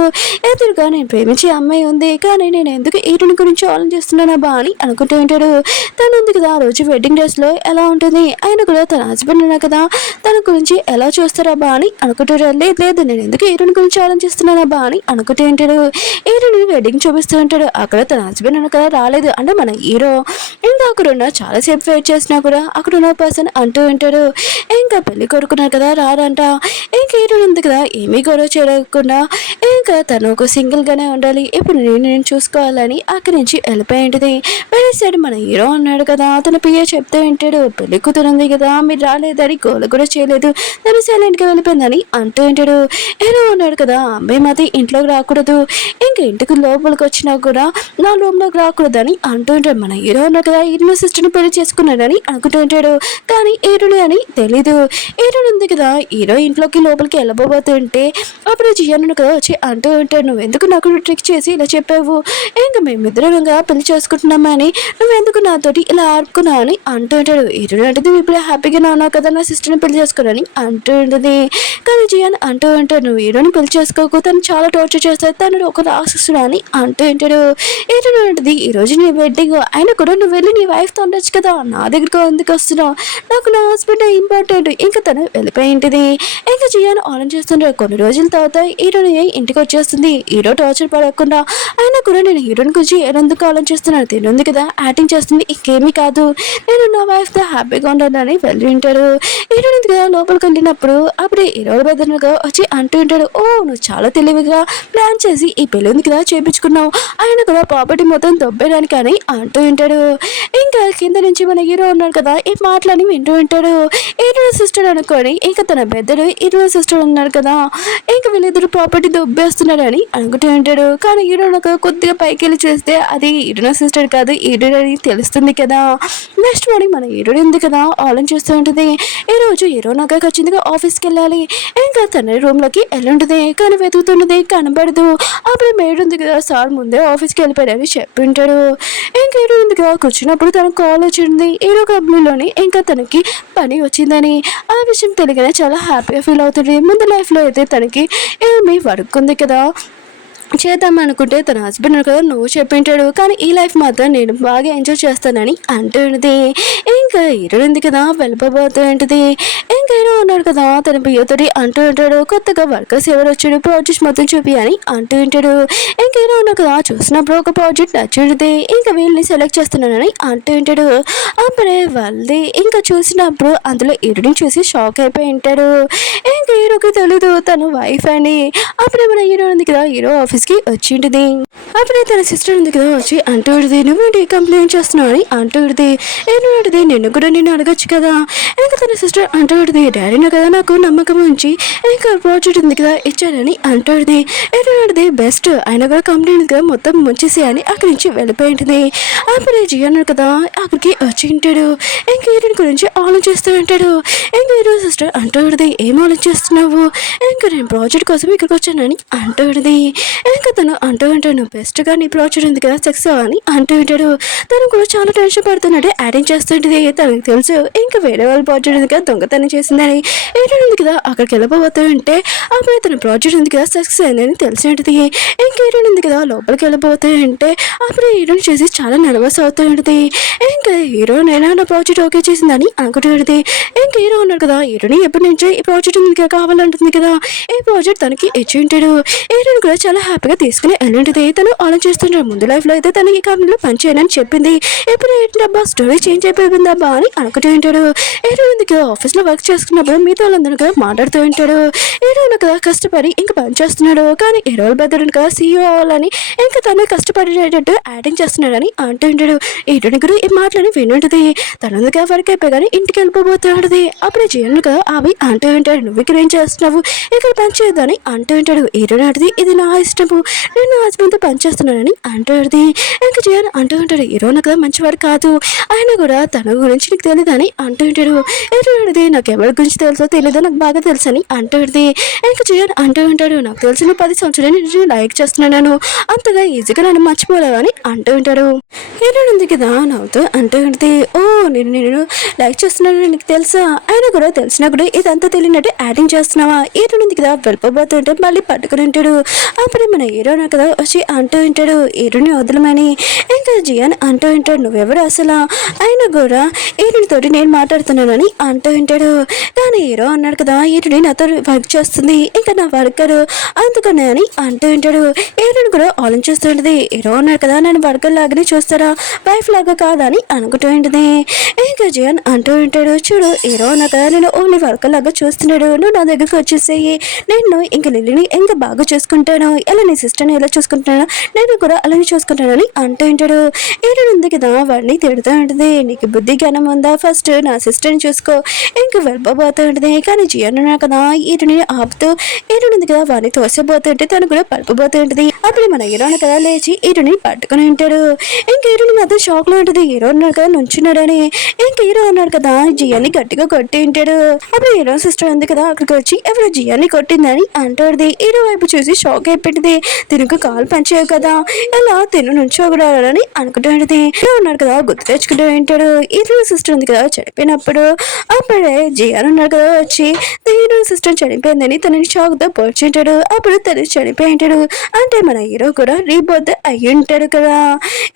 ఎదురుగా నేను ప్రేమించే అమ్మాయి ఉంది, కానీ నేను ఎందుకు ఈరుని గురించి ఆలోచిస్తున్నానబ్బా అని అనుకుంటూ ఉంటాడు. తను ఉంది కదా ఆ రోజు వెడ్డింగ్ డ్రెస్లో ఎలా ఉంటుంది, ఆయన కూడా తన హస్బెండ్ ఉన్నా కదా తన గురించి ఎలా చూస్తారబ్బా అని అనుకుంటాడు. లేదు నేను ఎందుకు ఈరుని గురించి ఆలోచిస్తున్నానబ్బా అని అనుకుంటూ ఉంటాడు. ఈరుని వెడ్డింగ్ చూపిస్తూ ఉంటాడు. అక్కడ తన హస్బెండ్ ఉన్నా కదా రాలేదు, అంటే మన హీరో ఇంకా అక్కడున్న చాలాసేపు వెయిట్ చేసినా కూడా అక్కడ ఉన్న పర్సన్ అంటూ ఉంటాడు ఇంకా పెళ్లి కొడుకున్నారు కదా రారంట. ఇంకా హీరో ఉంది కదా ఏమీ గొడవ చేయకుండా ఇంకా తను ఒక సింగిల్గానే ఉండాలి, ఇప్పుడు నేను చూసుకోవాలని అక్కడి నుంచి వెళ్ళిపోయింది. వేరే సైడ్ మన హీరో అన్నాడు కదా తన పియ్య చెప్తూ ఉంటాడు పెళ్లి కూతురుంది కదా మీరు రాలేదని గోల కూడా చేయలేదు, తను సైలెంట్గా వెళ్ళిపోయిందని అంటూ ఉంటాడు. హీరో అన్నాడు కదా అమ్మాయి మాది ఇంట్లోకి రాకూడదు, ఇంకా ఇంటికి లోపలికి వచ్చినా కూడా నా రూమ్లోకి రాకూడదని అంటూ ఉంటాడు. మన హీరో అన్నాడు కదా హీరో సిస్టర్ని పెళ్లి చేసుకున్నాడని అనుకుంటూ ఉంటాడు. కానీ హీరోని అని తెలీదు. హీరో ఉంది కదా హీరో ఇంట్లోకి లోపలికి వెళ్ళబోతుంటే అప్పుడు జియాన్ కదా వచ్చి అంటూ ఉంటాడు నువ్వెందుకు నాకు ట్రిక్ చేసి ఇలా చెప్పావు, ఇంకా మేమిద్దరంగా పెళ్లి చేసుకుంటున్నామని నువ్వెందుకు నాతోటి ఇలా ఆడుకున్నావు అని అంటూ ఉంటాడు. హీరో అంటే నువ్వు ఇప్పుడే హ్యాపీగా ఉన్నావు కదా నా సిస్టర్ని పెళ్లి చేసుకోనని అంటూ ఉంటుంది. కానీ జియాన్ అంటూ ఉంటాడు నువ్వు హీరోని పెళ్లి చేసుకోకు, తను చాలా టార్చర్ చేస్తాడు, తను ఒక రాక్షసుడు అని అంటూ ఉంటాడు. హీరో ఉంటుంది ఈరోజు నీ వెడ్డింగ్ అయినా కూడా నువ్వు వెళ్ళి నీ వైఫ్తో ఉండొచ్చు కదా, నా దగ్గరకు ఎందుకు వస్తున్నావు, నాకు నా హస్బెండ్ ఇంపార్టెంట్, ఇంకా తను వెళ్ళిపోయింటిది. ఇంకా జియాన్ ఆలోచిస్తుంటాడు. కొన్ని రోజుల తర్వాత హీరోని ఇంటికి వచ్చేస్తుంది. హీరో టార్చర్ పడకుండా అయినా కూడా నేను హీరోని గురించి ఎందుకు ఆలోచిస్తున్నాను, తినుంది కదా యాక్టింగ్ చేస్తుంది ఇంకేమీ కాదు, నేను నా వైఫ్తో హ్యాపీగా ఉండాలని వెళ్ళి ఉంటాడు. హీరోని కదా లోపలికి వెళ్ళినప్పుడు అప్పుడు హీరో బెదర్గా వచ్చి అంటూ ఉంటాడు ఓ నువ్వు చాలా తెలివిగా ప్లాన్ చేసి ఈ పెళ్లి ఉంది కదా చేయించుకున్నావు, ఆయన కూడా ప్రాపర్టీ మొత్తం దొబ్బేయడానికి అని అంటూ ఉంటాడు. ఇంకా కింద నుంచి మన హీరో ఉన్నాడు కదా ఈ మాటలని వింటూ ఉంటాడు. హీరో సిస్టర్ అనుకోని ఇంకా తన పెద్దడు హీరో సిస్టర్ ఉన్నారు కదా ఇంకా వీళ్ళిద్దరు ప్రాపర్టీ దొబ్బేస్తున్నారని అనుకుంటూ ఉంటాడు. కానీ హీరో కొద్దిగా పైకి వెళ్ళి చేస్తే అది హీరో సిస్టర్ కాదు హీరో అని తెలుస్తుంది కదా. నెక్స్ట్ మార్నింగ్ మన హీరో ఉంది కదా ఆలోచిస్తూ ఉంటుంది. ఈ రోజు హీరో నాకు ఖచ్చితంగా ఆఫీస్కి వెళ్ళాలి, ఇంకా తన రూమ్లోకి వెళ్ళుంటుంది కానీ వెతుకుతుంటుంది కనబడదు. అప్పుడు మేడ్ ఉంది కదా సార్ ముందే ఆఫీస్కి వెళ్ళిపోయాడని చెప్పి ఉంటాడు. ఇంకా హీరో ఉంది కదా కూర్చున్నప్పుడు తనకు కాల్ వచ్చింది హీరో కంపెనీలోని ఇంకా తనకి పని వచ్చిందని. ఆ విషయం తెలియగానే చాలా హ్యాపీగా ఫీల్ అవుతుంది. ముందు లైఫ్లో అయితే తనకి ఏమి వర్క్ ఉంది కదా చేద్దాం అనుకుంటే తన హస్బెండ్ కదా నువ్వు చెప్పింటాడు, కానీ ఈ లైఫ్ మాత్రం నేను బాగా ఎంజాయ్ చేస్తానని అంటుంది. ఇంకా హీరో ఉంది కదా వెళ్ళిపోబోతుంటుంది. ఇంకా హీరో ఉన్నాడు కదా తన పియ్యతోటి అంటూ ఉంటాడు కొత్తగా వర్కర్స్ ఎవరు వచ్చాడు ప్రాజెక్ట్ మొత్తం చూపి అని అంటూ ఉంటాడు. ఇంకా హీరో ఉన్నాడు కదా చూసినప్పుడు ఒక ప్రాజెక్ట్ నచ్చుంటుంది ఇంకా వీళ్ళని సెలెక్ట్ చేస్తున్నానని అంటూ ఉంటాడు. అప్పుడే వాళ్ళది ఇంకా చూసినప్పుడు అందులో హీరోని చూసి షాక్ అయిపోయి ఉంటాడు. ఇంకా హీరోకి తెలీదు తను వైఫ్ అని. అప్పుడే మన హీరో ఉంది కదా హీరో ఆఫీస్కి వచ్చింటుంది. అప్పుడే తన సిస్టర్ ఉంది కదా వచ్చి అంటూ ఉంటుంది నువ్వేంటి కంప్లైంట్ చేస్తున్నావు అని అంటూ ఉంటుంది. ఏంటంటే నిన్ను కూడా నేను అడగచ్చు కదా. ఇంకా తన సిస్టర్ అంటూ ఉంటుంది డాడీనే కదా నాకు నమ్మకం ఉంచి ఇంకా ప్రాజెక్ట్ ఉంది కదా ఇచ్చారని అంటూ ఉంటుంది. ఏంటంటే బెస్ట్ ఆయన కూడా కంప్లైంట్ కదా మొత్తం ముంచేసి అని అక్కడి నుంచి వెళ్ళిపోయి ఉంటుంది. అప్పుడే జియాన్ కదా అక్కడికి వచ్చి ఉంటాడు. ఇంకా హీరోయిన్ గురించి ఆలోచిస్తూ ఉంటాడు. ఇంకా హీరో సిస్టర్ అంటూ ఉంటుంది ఏం ఆలోచిస్తున్నావు, ఇంకా నేను ప్రాజెక్ట్ కోసం ఇక్కడికి వచ్చానని అంటూ ఉంటుంది. ఇంకా తను అంటూ ఉంటాడు బెస్ట్గా నీ ప్రాజెక్ట్ ఉంది కదా సక్సెస్ అని అంటూ ఉంటాడు. తను కూడా చాలా టెన్షన్ పడుతున్నాడు యాడింగ్ చేస్తుంటుంది. తనకు తెలుసు ఇంకా వేరే వాళ్ళ ప్రాజెక్ట్ ఉంది కదా దొంగతనం చేసిందని. ఏంటంటే కదా అక్కడికి వెళ్ళిపోతూ ఉంటే అప్పుడు తన ప్రాజెక్ట్ ఉంది కదా సక్సెస్ అయిందని తెలిసి ఉంటుంది. ఇంకా హీరోయిన్ ఉంది కదా లోపలికి వెళ్ళిపోతూ ఉంటే అప్పుడు హీరోయిన్ చేసి చాలా నర్వస్ అవుతూ ఉంటుంది. ఇంకా హీరోయిన్ నా ప్రాజెక్ట్ ఓకే చేసిందని అనుకుంటూ ఉంటుంది. ఇంకా హీరో ఉన్నాడు కదా హీరోని ఎప్పటి నుంచో ఈ ప్రాజెక్ట్ ఉంది కదా కావాలంటుంది కదా ఈ ప్రాజెక్ట్ తనకి ఇచ్చి ఉంటాడు. హీరోయిన్ కూడా చాలా హ్యాపీగా తీసుకుని వెళ్ళింటుంది. తను ఆలోచిస్తుంటాడు ముందు లైఫ్లో అయితే తను ఈ కంపెనీలో పనిచేయనని చెప్పింది, ఇప్పుడు ఏంటబ్బా స్టోరీ చేంజ్ అయిపోయిందబ్బా అని అనుకుంటూ ఉంటాడు. హీరోయిన్ కదా ఆఫీస్లో వర్క్ చేసుకున్నప్పుడు మిగతా వాళ్ళందరూ కదా మాట్లాడుతూ ఉంటాడు. హీరోయిన్ కదా కష్టపడి ఇంకా పని చేస్తున్నాడు, కానీ హీరో బెదర్ కదా సీఈఓ అవ్వాలని ఇంకా తను కష్టపడేటట్టు యాక్టింగ్ చేస్తున్నాడని అంటూ ఉంటాడు. హీరోయిన్ కూడా ఈ మాటలని వినుంటది. తనందుకే వరకు అయిపోయి ఇంటికి వెళ్ళిపోబోతాడుది. అప్పుడు జియన్ కదా అవి అంటూ ఉంటాడు, నువ్వు ఇక్కడ ఏం చేస్తున్నావు, ఇక్కడ పని చేయొద్దని అంటూ ఉంటాడు. హీరోయిన్ అంటది, ఇది నా ఇష్టము, నేను నా హస్బెండ్తో పని చేస్తున్నానని అంటూ ఉంటుంది. ఇంకా జియన్ అంటూ ఉంటాడు, హీరోయిన్ కదా మంచివాడు కాదు, ఆయన కూడా తన గురించి నీకు తెలియదని అంటూ ఉంటాడు. హీరోయిన్ నాకు ఎవరి గురించి తెలుసో తెలీదో నాకు బాగా తెలుసు అని అంటూ ఉంటుంది. ఇంకా జియన్ అంటూ ఉంటాడు, నాకు తెలిసిన 10 సంవత్సరాలు నేను లైక్ చేస్తున్నాను, అంతగా ఈజీగా నన్ను మర్చిపోలేవు అని అంటూ ఉంటాడు. హీరోయిన్ ఉంది కదా నవ్వుతూ అంటూ ఉంటుంది, ఓ నేను లైక్ చేస్తున్నాను నీకు తెలుసా, ఆయన కూడా తెలిసినా కూడా ఇదంతా తెలియనట్టు యాక్టింగ్ చేస్తున్నావా, హీరోయిన్ ఉంది కదా వెళ్ళిపోతుంటే మళ్ళీ పట్టుకుని ఉంటాడు. అప్పుడే మన హీరోయిన్ కదా వచ్చి అంటూ ఉంటాడు, హీరోని వదలమని. ఇంకా జియాన్ అంటూ ఉంటాడు, నువ్వెవరు అసలు, అయినా కూడా హీరోని తోటి నేను మాట్లాడుతున్నానని అంటూ ఉంటాడు. కానీ హీరో అన్నాడు కదా హీరోని నాతో వర్క్ చేస్తుంది, ఇంకా నా వర్కర్ అందుకనే అని అంటూ ఉంటాడు. హీరోని కూడా ఆలోచిస్తుంటది, హీరో అన్నాడు కదా నన్ను వర్కర్ లాగానే చూస్తారా, వైఫ్ లాగా కాదని అనుకుంటూ ఉంటుంది. ఇంకా జియాన్ అంటూ ఉంటాడు, చూడు హీరో అన్నా కదా నేను ఓన్లీ వర్కర్ లాగా చూస్తున్నాడు, నువ్వు నా దగ్గరకు వచ్చేసేయి, నేను ఇంక లిల్లీని ఇంకా బాగా చూసుకుంటాను, ఎలా నీ సిస్టర్ని ఎలా చూసుకుంటాను నేను కూడా అలానే చూసుకుంటానని అంటూ ఉంటాడు. హీరోయిన్ ఉంది కదా వాడిని తిడుతూ ఉంటుంది, నీకు బుద్ధి జ్ఞానం ఉందా, ఫస్ట్ నా సిస్టర్ని చూసుకో, ఇంకా వెళ్ళిపోతూ ఉంటుంది. కానీ జియాన్ ఉన్నా కదా హీరోని ఆపుతూ హీరోయిన్ ఉంది కదా వాడిని తోసిపోతుంటే తను కూడా పడిపోతూ ఉంటుంది. అప్పుడు మన హీరోయిన్ కదా లేచి హీరోని పట్టుకుని ఉంటాడు. ఇంక హీరోయిన్ మాత్రం షాక్ లో ఉంటుంది, హీరో ఉన్నాడు కదా నుంచున్నాడని. ఇంక హీరో అన్నాడు కదా జియాన్ని గట్టిగా కొట్టి ఉంటాడు. అప్పుడు హీరో సిస్టర్ ఉంది కదా అక్కడికి వచ్చి ఎవరు జియాన్ని కొట్టిందని అంటాడు. హీరో వైపు చూసి షాక్ అయిపోయింది, తినుకు కాలు పంచేవు కదా ఎలా తిను నుంచోకూడదని అనుకుంటుంది. హీరో ఉన్నాడు కదా గుర్తు తెచ్చుకుంటూ ఉంటాడు. హీరో సిస్టర్ ఉంది కదా చనిపోయినప్పుడు అప్పుడే జియాన్ ఉన్నాడు కదా వచ్చి హీరో సిస్టర్ చనిపోయిందని తనని షాక్ తో పోల్చుంటాడు. అప్పుడు తను చనిపోయి ఉంటాడు, అంటే మన హీరో కూడా రీబోత్ అయ్యి ఉంటాడు కదా.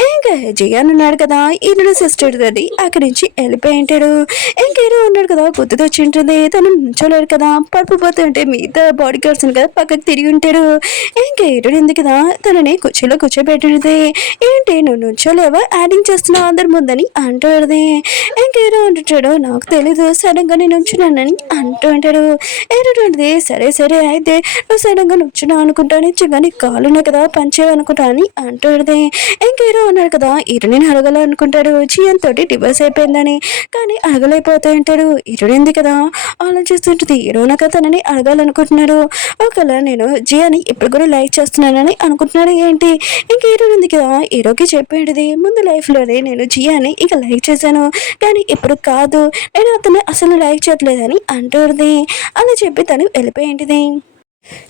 ఇంకా జియాన్ ఉన్నాడు కదా హీరో సిస్టర్ తోటి అక్కడి నుంచి వెళ్ళిపోయి ఉంటాడు. ఇంకా హీరో ఉన్నాడు కదా గుర్తు తెచ్చి ఉంటుంది, తను నుంచోలేడు కదా పడిపోతుంటే మిగతా బాడీ గార్డ్స్ కదా పక్కకు తిరిగి ఉంటాడు. ఇంకా హీరోయిన్ ఉంది కదా తనని కుర్చీలో కూర్చోబెట్టినది, ఏంటి నువ్వు నుంచోలేవా యాడింగ్ చేస్తున్నావు అందరి ముందని అంటాడు. ఇంకా హీరో అంటాడు, నాకు తెలీదు సడన్ గా నేను నుంచున్నానని అంటూ ఉంటాడు. ఏంటంటే సరే సరే అయితే నువ్వు సడన్ గా నుంచున్నావు అనుకుంటాను, నిజంగా నీ కాలునే కదా పంచేవి అనుకుంటా అని అంటాడు. ఇంకా హీరో అన్నాడు కదా హీరోని అడగాలనుకుంటాడు జియాన్ తోటి డివోర్స్ అయిపోయిందని, కానీ అడగలేకపోతూ ఉంటాడు. హీరోయిన్ ఉంది కదా ఆలోచిస్తుంటుంది, హీరోనక తనని అడగాలనుకుంటున్నాడు, ఒకవేళ నేను జియాని ఇప్పుడు కూడా లైక్ చేస్తున్నానని అనుకుంటున్నాడు ఏంటి. ఇంక హీరోయిన్ ఉంది కదా హీరోకి చెప్పేది, ముందు లైఫ్లోనే నేను జియాని ఇక లైక్ చేశాను, కానీ ఇప్పుడు కాదు, నేను అతన్ని అసలు లైక్ చేయట్లేదని అంటుంది. అలా చెప్పి తను వెళ్ళిపోయింటిది.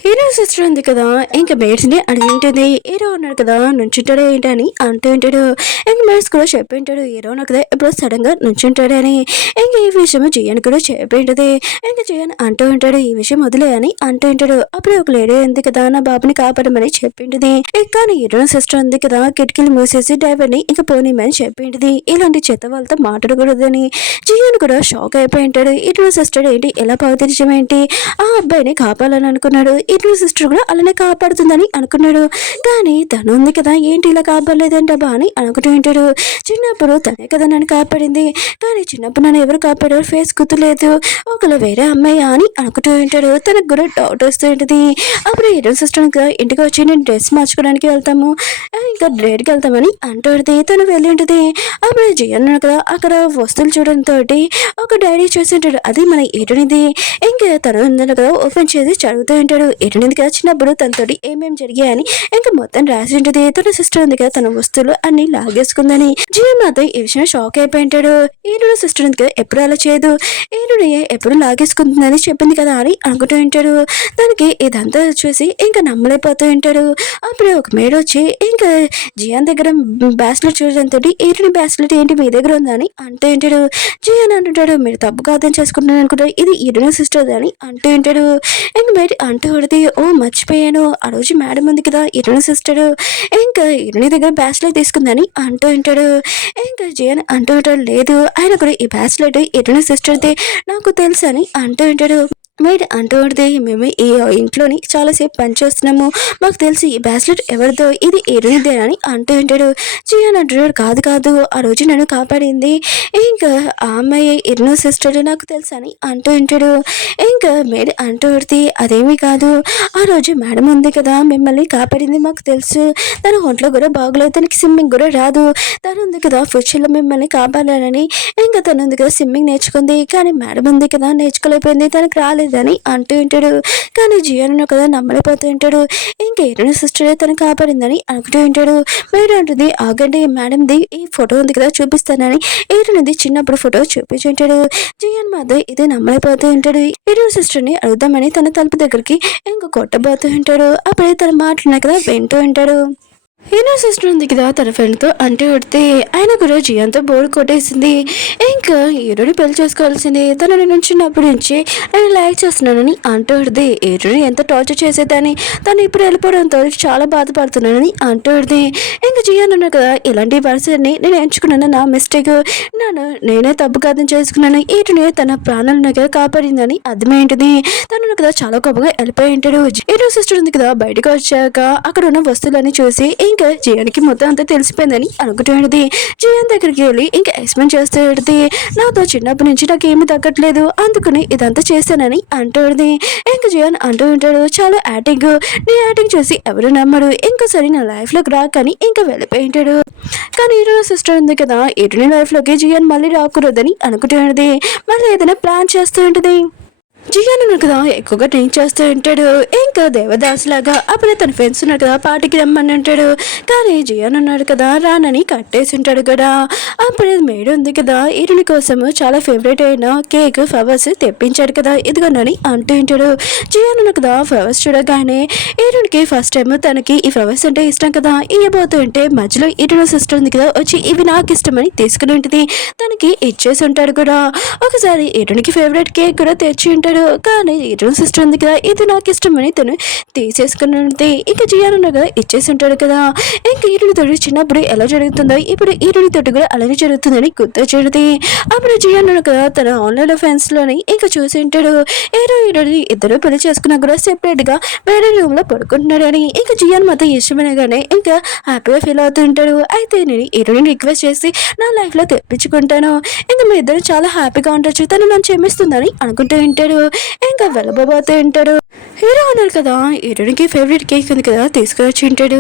హీరో సిస్టర్ ఉంది కదా ఇంకా మేడ్స్ని అడిగింటుంది, హీరో ఉన్నాడు కదా నుంచుంటాడు ఏంటని అంటూ ఉంటాడు. ఇంక మేడ్స్ కూడా చెప్పింటాడు హీరో ఉన్నాడు కదా ఇప్పుడు సడన్ గా నుంచుంటాడు అని. ఇంక ఈ విషయం జియాన్ కూడా చెప్పింటది. ఇంకా జియాన్ అంటూ ఉంటాడు, ఈ విషయం వదిలే అని అంటూ ఉంటాడు. అప్పుడు ఒక లేడీ ఉంది కదా నా బాబుని కాపాడమని చెప్పింటది. కానీ హీరో సిస్టర్ ఉంది కదా కిటికీలు మూసేసి డ్రైవర్ ని ఇంకా పోనీమని చెప్పింటది, ఇలాంటి చెత్త వాళ్ళతో మాట్లాడకూడదని. జియాన్ కూడా షాక్ అయిపోయి ఉంటాడు, హీరో సిస్టర్ ఏంటి ఎలా పవిత్రం ఏంటి, ఆ అబ్బాయిని కాపాడాలని అనుకున్నాడు, హీరో సిస్టర్ కూడా అలానే కాపాడుతుందని అనుకున్నాడు. కానీ తను ఉంది కదా ఏంటి ఇలా కాపాడలేదంటబ్బా అని అనుకుంటూ ఉంటాడు. చిన్నప్పుడు తనే కదా నన్ను కాపాడింది, కానీ చిన్నప్పుడు నన్ను ఎవరు కాపాడారు ఫేస్ గుర్తులేదు, ఒకవేళ వేరే అమ్మాయి అని అనుకుంటూ ఉంటాడు. తనకు కూడా డౌట్ వస్తూ ఉంటుంది. అప్పుడు హీరో సిస్టర్ ఇంటికి వచ్చి నేను డ్రెస్ మార్చుకోవడానికి వెళ్తాము, ఇంకా డేట్కి వెళ్తామని అంటుంది. తను వెళ్ళి ఉంటుంది. అప్పుడు జియాన్ కదా అక్కడ వస్తువులు చూడడంతో ఒక డైరీ చూసి ఉంటాడు, అది మన హీరోనిది. ఇంకా తను ఉందని కదా ఓపెన్ చేసి చదువుతూ ఉంటాడు. హీరోనిది కదా చిన్నప్పుడు తనతోటి ఏమేమి జరిగాయని ఇంకా మొత్తం రాసి ఉంటుంది. తన సిస్టర్ ఉంది కదా తన వస్తువులు అన్ని లాగేసుకుందని. జియాన్ మాత్రం ఈ విషయం షాక్ అయిపోయి ఉంటాడు. హీరో సిస్టర్ ఉంది కదా ఎప్పుడు అలా చేయదు, హీరోని ఎప్పుడు లాగేసుకుంటుందని చెప్పింది కదా అని అనుకుంటూ ఉంటాడు. దానికి ఇదంతా చూసి ఇంకా నమ్మలేకపోతూ ఉంటాడు. అప్పుడు ఒక మేడ వచ్చి ఇంకా జియాన్ దగ్గర బ్యాస్లెట్ చూడడంతో హీరోని బ్యాస్లెట్ ఏంటి మీ దగ్గర ఉందని అంటూ ఉంటాడు. జియాన్ అంటుంటాడు, మీరు తప్పుగా అర్థం చేసుకుంటున్నాను అనుకుంటారు, ఇది హీరోని సిస్టర్ అని అంటూ ఉంటాడు. ఇంక బయట అంటూ పడితే ఓ మర్చిపోయాను, ఆ రోజు మేడం ఉంది కదా హీరోని సిస్టర్ ఇంకా హీరోని దగ్గర బ్యాస్లెట్ తీసుకుందని అంటూ ఉంటాడు. ఇంకా జియాన్ అంటూ ఉంటాడు, లేదు ఆయన కూడా ఈ బ్యాస్లెట్ హీరోని సిస్టర్ది నాకు తెలుసు అని అంటూ ఉంటాడు. మేడ్ అంటూ ఉంటే మేము ఈ ఇంట్లోని చాలాసేపు పనిచేస్తున్నాము, మాకు తెలిసి ఈ బ్రాస్లెట్ ఎవరిదో ఇది ఏరునిదే అని అంటూ ఉంటాడు. జియాన్ అంటున్నాడు, కాదు కాదు ఆ రోజు నన్ను కాపాడింది ఇంకా ఆ అమ్మాయి ఇర్నో సిస్టర్ నాకు తెలుసు అని అంటూ ఉంటాడు. ఇంకా మేడ్ అంటూ ఉంటే అదేమీ కాదు, ఆ రోజు మేడం ఉంది కదా మిమ్మల్ని కాపాడింది మాకు తెలుసు, తన ఒంట్లో కూడా బాగలేదు, తనకి స్విమ్మింగ్ కూడా రాదు, తను ఉంది కదా ఫ్యూచర్లో మిమ్మల్ని కాపాడాలని ఇంకా తను ఉంది కదా స్విమ్మింగ్ నేర్చుకుంది, కానీ మేడం ఉంది కదా నేర్చుకోలేకపోయింది, తనకు రాలేదని అంటూ ఉంటాడు. కానీ జియాను కదా నమ్మలేకపోతూ ఉంటాడు. ఇంకేరైనా సిస్టరే తను కాపాడిందని అనుకుంటూ ఉంటాడు. మేడం అంటుంది, ఆగండి మేడంది ఈ ఫోటో ఉంది కదా చూపిస్తానని ఏరునిది చిన్నప్పుడు ఫోటో చూపించుంటాడు. జియాన్ మాత్రం ఇది నమ్మలేకపోతూ ఉంటాడు. ఏరైనా సిస్టర్ని అడుగుదామని తన తలుపు దగ్గరికి ఇంకా కొట్టబోతూ ఉంటాడు. అప్పుడే తన మాటలున్నాయి కదా వింటూ ఉంటాడు. హీరో సిస్టర్ ఉంది కదా తన ఫ్రెండ్తో అంటే కొడితే ఆయన కూడా జియాన్తో బోర్డు కొట్టేసింది. ఇంకా హీరోని పెళ్లి చేసుకోవాల్సింది, తనని నుంచినప్పటి నుంచి నేను లైక్ చేస్తున్నానని అంటూ కొడితే హీరోని ఎంత టార్చర్ చేసేదాన్ని, తను ఇప్పుడు వెళ్ళిపోవడంతో చాలా బాధపడుతున్నానని అంటూ కొడితే ఇంకా జియాన్ ఉన్నా కదా ఇలాంటి పరిస్థితిని నేను ఎంచుకున్నాను, నా మిస్టేక్, నేనే తప్పు కాదని చేసుకున్నాను, హీరోని తన ప్రాణాలను కదా కాపాడిందని అర్థమైంటుంది. తను కదా చాలా గొప్పగా వెళ్ళిపోయి ఉంటాడు. హీరో సిస్టర్ ఉంది కదా బయటకు వచ్చాక అక్కడ ఉన్న వస్తువులన్నీ చూసి ఇంకా జియాన్కి మొత్తం అంతా తెలిసిపోయిందని అనుకుంటున్నది. జియాన్ దగ్గరికి వెళ్ళి ఇంకా ఎక్స్ప్లెయిన్ చేస్తూ నాతో చిన్నప్పటి నుంచి నాకేమీ తగ్గట్లేదు, అందుకని ఇదంతా చేశానని అంటుంది. ఇంకా జియాన్ అంటూ ఉంటాడు, చాలా యాక్టింగ్, నీ యాక్టింగ్ చూసి ఎవరు నమ్మరు, ఇంకోసారి నా లైఫ్లోకి రాకని ఇంకా వెళ్ళిపోయి ఉంటాడు. కానీ హీరో సిస్టర్ ఉంది కదా ఎటుని లైఫ్లోకి జియాన్ మళ్ళీ రాకూడదని అనుకుంటున్నది, మళ్ళీ ఏదైనా ప్లాన్ చేస్తూ ఉంటుంది. జియాన్ కదా ఎక్కువగా డ్రింక్ చేస్తూ ఉంటాడు. ఇంకా దేవదాస్ లాగా అప్పుడే తన ఫ్రెండ్స్ ఉన్నారు కదా పార్టీకి రమ్మని అంటాడు. కానీ జియాన్ ఉన్నాడు కదా రానని కట్టేసి ఉంటాడు కదా. అప్పుడే మేడం ఉంది కదా ఈరుని కోసం చాలా ఫేవరెట్ అయిన కేక్ ఫ్లవర్స్ తెప్పించాడు కదా ఇదిగోనని అంటూ ఉంటాడు. జియాన్ ఉన్న కదా ఫ్లవర్స్ చూడగానే ఈరునికి ఫస్ట్ టైం తనకి ఈ ఫ్లవర్స్ అంటే ఇష్టం కదా ఇవ్వబోతూ ఉంటే మధ్యలో ఈరుని సిస్టర్ ఉంది కదా వచ్చి ఇవి నాకు ఇష్టమని తీసుకుని ఉంటుంది, తనకి ఇచ్చేసి ఉంటాడు కూడా. ఒకసారి ఈరునికి ఫేవరెట్ కేక్ కూడా తెచ్చి ఉంటాడు. కానీ ఈరోజు సిస్టర్ ఉంది కదా ఇది నాకు ఇష్టమని తను తీసేసుకున్నది. ఇంకా జియాన్ కదా ఇచ్చేసి ఉంటాడు కదా. ఇంకా ఈరుని తోటి చిన్నప్పుడు ఎలా జరుగుతుందో ఇప్పుడు ఈరుని తోటి కూడా అలానే జరుగుతుందని గుర్తు చేయడది. అప్పుడు జియాన్ కదా తన ఆన్లైన్ ఫ్రెండ్స్ లోని ఇంకా చూసి ఉంటాడు. ఈరోజు ఇద్దరు పెళ్లి చేసుకున్నా కూడా సెపరేట్ గా వేరే రూమ్ లో పడుకుంటున్నాడు అని. ఇంకా జియాన్ మాత్రం ఇష్టమైనగానే ఇంకా హ్యాపీగా ఫీల్ అవుతూ ఉంటాడు. అయితే నేను ఈరోజు రిక్వెస్ట్ చేసి నా లైఫ్ లో తెప్పించుకుంటాను, ఇంకా మీ ఇద్దరు చాలా హ్యాపీగా ఉండొచ్చు, తను నన్ను క్షమిస్తుందని అనుకుంటూ ఉంటాడు. ఇంకా వెళ్ళబోతూ ఉంటాడు. హీరో అన్నారు కదా హీరోనికి ఫేవరెట్ కేక్ ఉంది కదా తీసుకువచ్చి ఉంటాడు.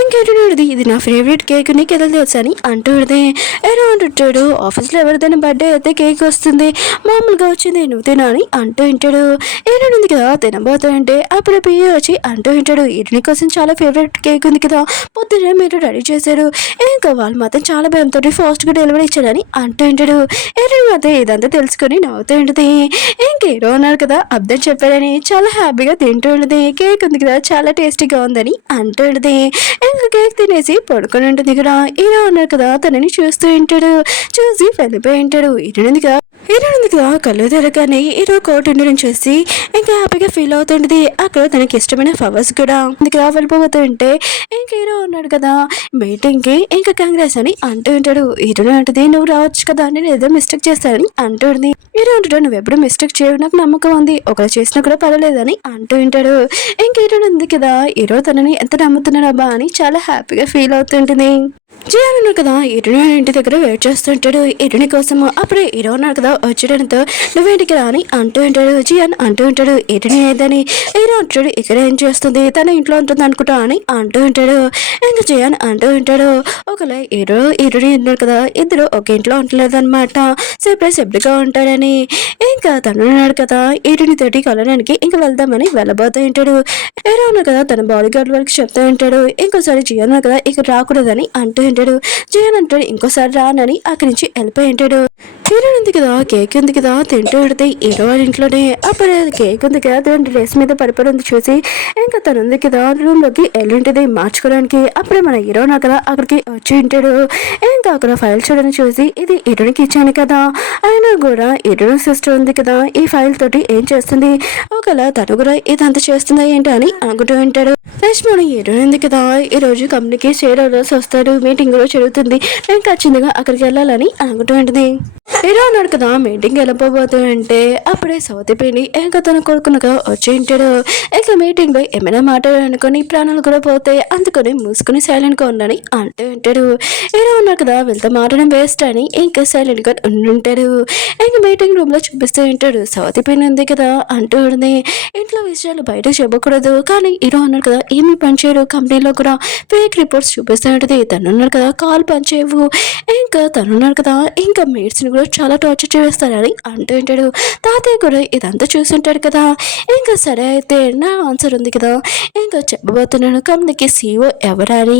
ఇంకేంటి ఇది నా ఫేవరెట్ కేక్ నీకు ఎలా తెలుసు అని అంటుంది. హీరో అంటుంటాడు, ఆఫీస్లో ఎవరిదైనా బర్త్డే అయితే కేక్ వస్తుంది, మామూలుగా వచ్చింది నువ్వు తినా అని అంటూ ఉంటాడు. హీరో ఉంది కదా తినబోతూ ఉంటే అప్పుడు పియ్య వచ్చి అంటూ ఉంటాడు, హీరోని కోసం చాలా ఫేవరెట్ కేక్ ఉంది కదా పొద్దున్నే మీరు రెడీ చేశారు, ఇంకా వాళ్ళు మాత్రం చాలా భయంతో ఫాస్ట్గా డెలివరీ ఇచ్చారని అంటూ ఉంటాడు. హీరోని మాత్రం ఇదంతా తెలుసుకొని నవ్వుతూ ఉంటుంది. ఇంకా హీరో ఉన్నారు కదా అర్థం చెప్పారని చాలా హ్యాపీగా తింటూ ఉంటుంది. కేక్ ఉంది కదా చాలా టేస్టీగా ఉందని అంటూ ఉంటుంది. ఇంకా కేక్ తినేసి పడుకొని ఉంటుంది కదా. హీరో ఉన్నారు కదా తనని చూస్తూ ఉంటాడు, చూసి వెళ్ళిపోయి ఉంటాడు. హీరో ఉంది కదా కళ్ళు తెరగానే హీరో కోట్ ఉండడం చూసి ఇంకా హ్యాపీగా ఫీల్ అవుతుంటది. అక్కడ తనకి ఇష్టమైన ఫ్లవర్స్ కూడా ఇక్కడ వెళ్ళిపోతూ ఉంటే ఇంకా హీరో ఉన్నాడు కదా మీటింగ్ కి ఇంకా కాంగ్రెస్ అని అంటూ ఉంటాడు. హీరో అంటది, నువ్వు రావచ్చు కదా నేను ఏదో మిస్టేక్ చేస్తానని అంటుంది. హీరో అంటాడు, నువ్వు ఎప్పుడు మిస్టేక్ చేయవు నాకు నమ్మకం ఉంది, ఒకరు చేసినా కూడా పర్వాలేదని అంటూ ఉంటాడు. ఇంక హీరో ఉంది కదా హీరో తనని ఎంత నమ్ముతున్నాడబ్బా అని చాలా హ్యాపీగా ఫీల్ అవుతుంటుంది. జియాన్ ఉన్నాడు కదా హీరోని ఇంటి దగ్గర వెయిట్ చేస్తుంటాడు హీరోని కోసము. అప్పుడే హీరో ఉన్నాడు కదా వచ్చేయడంతో నువ్వేంటికి రా అని అంటూ ఉంటాడు. జియాన్ అంటూ ఉంటాడు హీరోని ఏదని. హీరో అంటాడు ఇక్కడ ఏం చేస్తుంది తన ఇంట్లో ఉంటుంది అనుకుంటా అని అంటూ ఉంటాడు. ఇంకా జియాన్ అంటూ ఉంటాడు, ఒకవేళ హీరోని ఉన్నాడు కదా ఇద్దరు ఒక ఇంట్లో ఉండలేదు అనమాట, సెపరేట్గా ఉంటాడని. ఇంకా తను ఉన్నాడు కదా హీరోని తోటి కలవడానికి ఇంకా వెళ్దామని వెళ్ళబోతూ ఉంటాడు. హీరో ఉన్నాడు కదా తన బాడీ గార్డ్ వరకు చెప్తూ ఉంటాడు. ఇంకోసారి జియాన్ ఉన్నాడు కదా ఇక్కడ రాకూడదని అంటూ ఉంటాడు. జియాన్ అంటాడు ఇంకోసారి రానని అక్కడి నుంచి వెళ్ళిపోయి ఉంటాడు. హీరో ఉంది కదా కేక్ ఉంది కదా తింటూ ఉంటే హీరో వాళ్ళ ఇంట్లోనే. అప్పుడు కేక్ ఉంది కదా తన డ్రెస్ మీద పడిపోయి ఉంది చూసి ఇంకా తను ఉంది కదా రూమ్ లోకి వెళ్ళింటది మార్చుకోవడానికి. అప్పుడే మన హీరో నా కదా అక్కడికి వచ్చి ఉంటాడు. ఇంకా అక్కడ ఫైల్ చూడని చూసి ఇది హీరోనికి ఇచ్చాను కదా, ఆయన కూడా హీరో సిస్టర్ ఉంది కదా ఈ ఫైల్ తోటి ఏం చేస్తుంది, ఒకవేళ తను కూడా ఇదంతా చేస్తుందా ఏంటి అని అనుకుంటూ ఉంటాడు. నెక్స్ట్ మన హీరో ఉంది కదా ఈ రోజు కంపెనీకి షేర్ ఆర్డర్స్ వస్తాడు, మీటింగ్ కూడా జరుగుతుంది, నేను ఖచ్చితంగా అక్కడికి వెళ్ళాలని అనుకుంటూ ఉంటుంది. హీరో అన్నాడు కదా మీటింగ్ వెళ్ళిపోబోతూ అంటే అప్పుడే సౌతిపోయి ఇంకా తన కొడుకునగా వచ్చి ఉంటాడు. ఇక మీటింగ్ పై ఏమైనా మాట్లాడాలనుకొని ప్రాణాలు కూడా పోతే అందుకొని మూసుకుని సైలెంట్ గా ఉండని అంటూ ఉంటాడు. హీరో అన్నాడు కదా వెళ్తే మాట్లాడడం వేస్ట్ అని ఇంకా సైలెంట్ గా ఉండుంటాడు. ఇంక మీటింగ్ రూమ్ లో చూపిస్తూ ఉంటాడు. సౌతిపోయిన ఉంది కదా అంటూ ఉంది. ఇంట్లో విషయాలు బయట చెప్పకూడదు కానీ హీరో అన్నాడు కదా ఏమి పనిచేయడు కంపెనీలో కూడా ఫేక్ రిపోర్ట్స్ చూపిస్తూ ఉంటుంది. తను అన్నాడు కదా కాల్ పనిచేయవు ఇంకా తనున్నాడు కదా ఇంకా మేడ్స్ని కూడా చాలా టార్చర్ చేస్తారని అంటూ ఉంటాడు. తాతయ్య కూడా ఇదంతా చూస్తుంటాడు కదా. ఇంకా సరే అయితే నా ఆన్సర్ ఉంది కదా ఇంకా చెప్పబోతున్నాను కంపెనీకి సీఈఓ ఎవరని.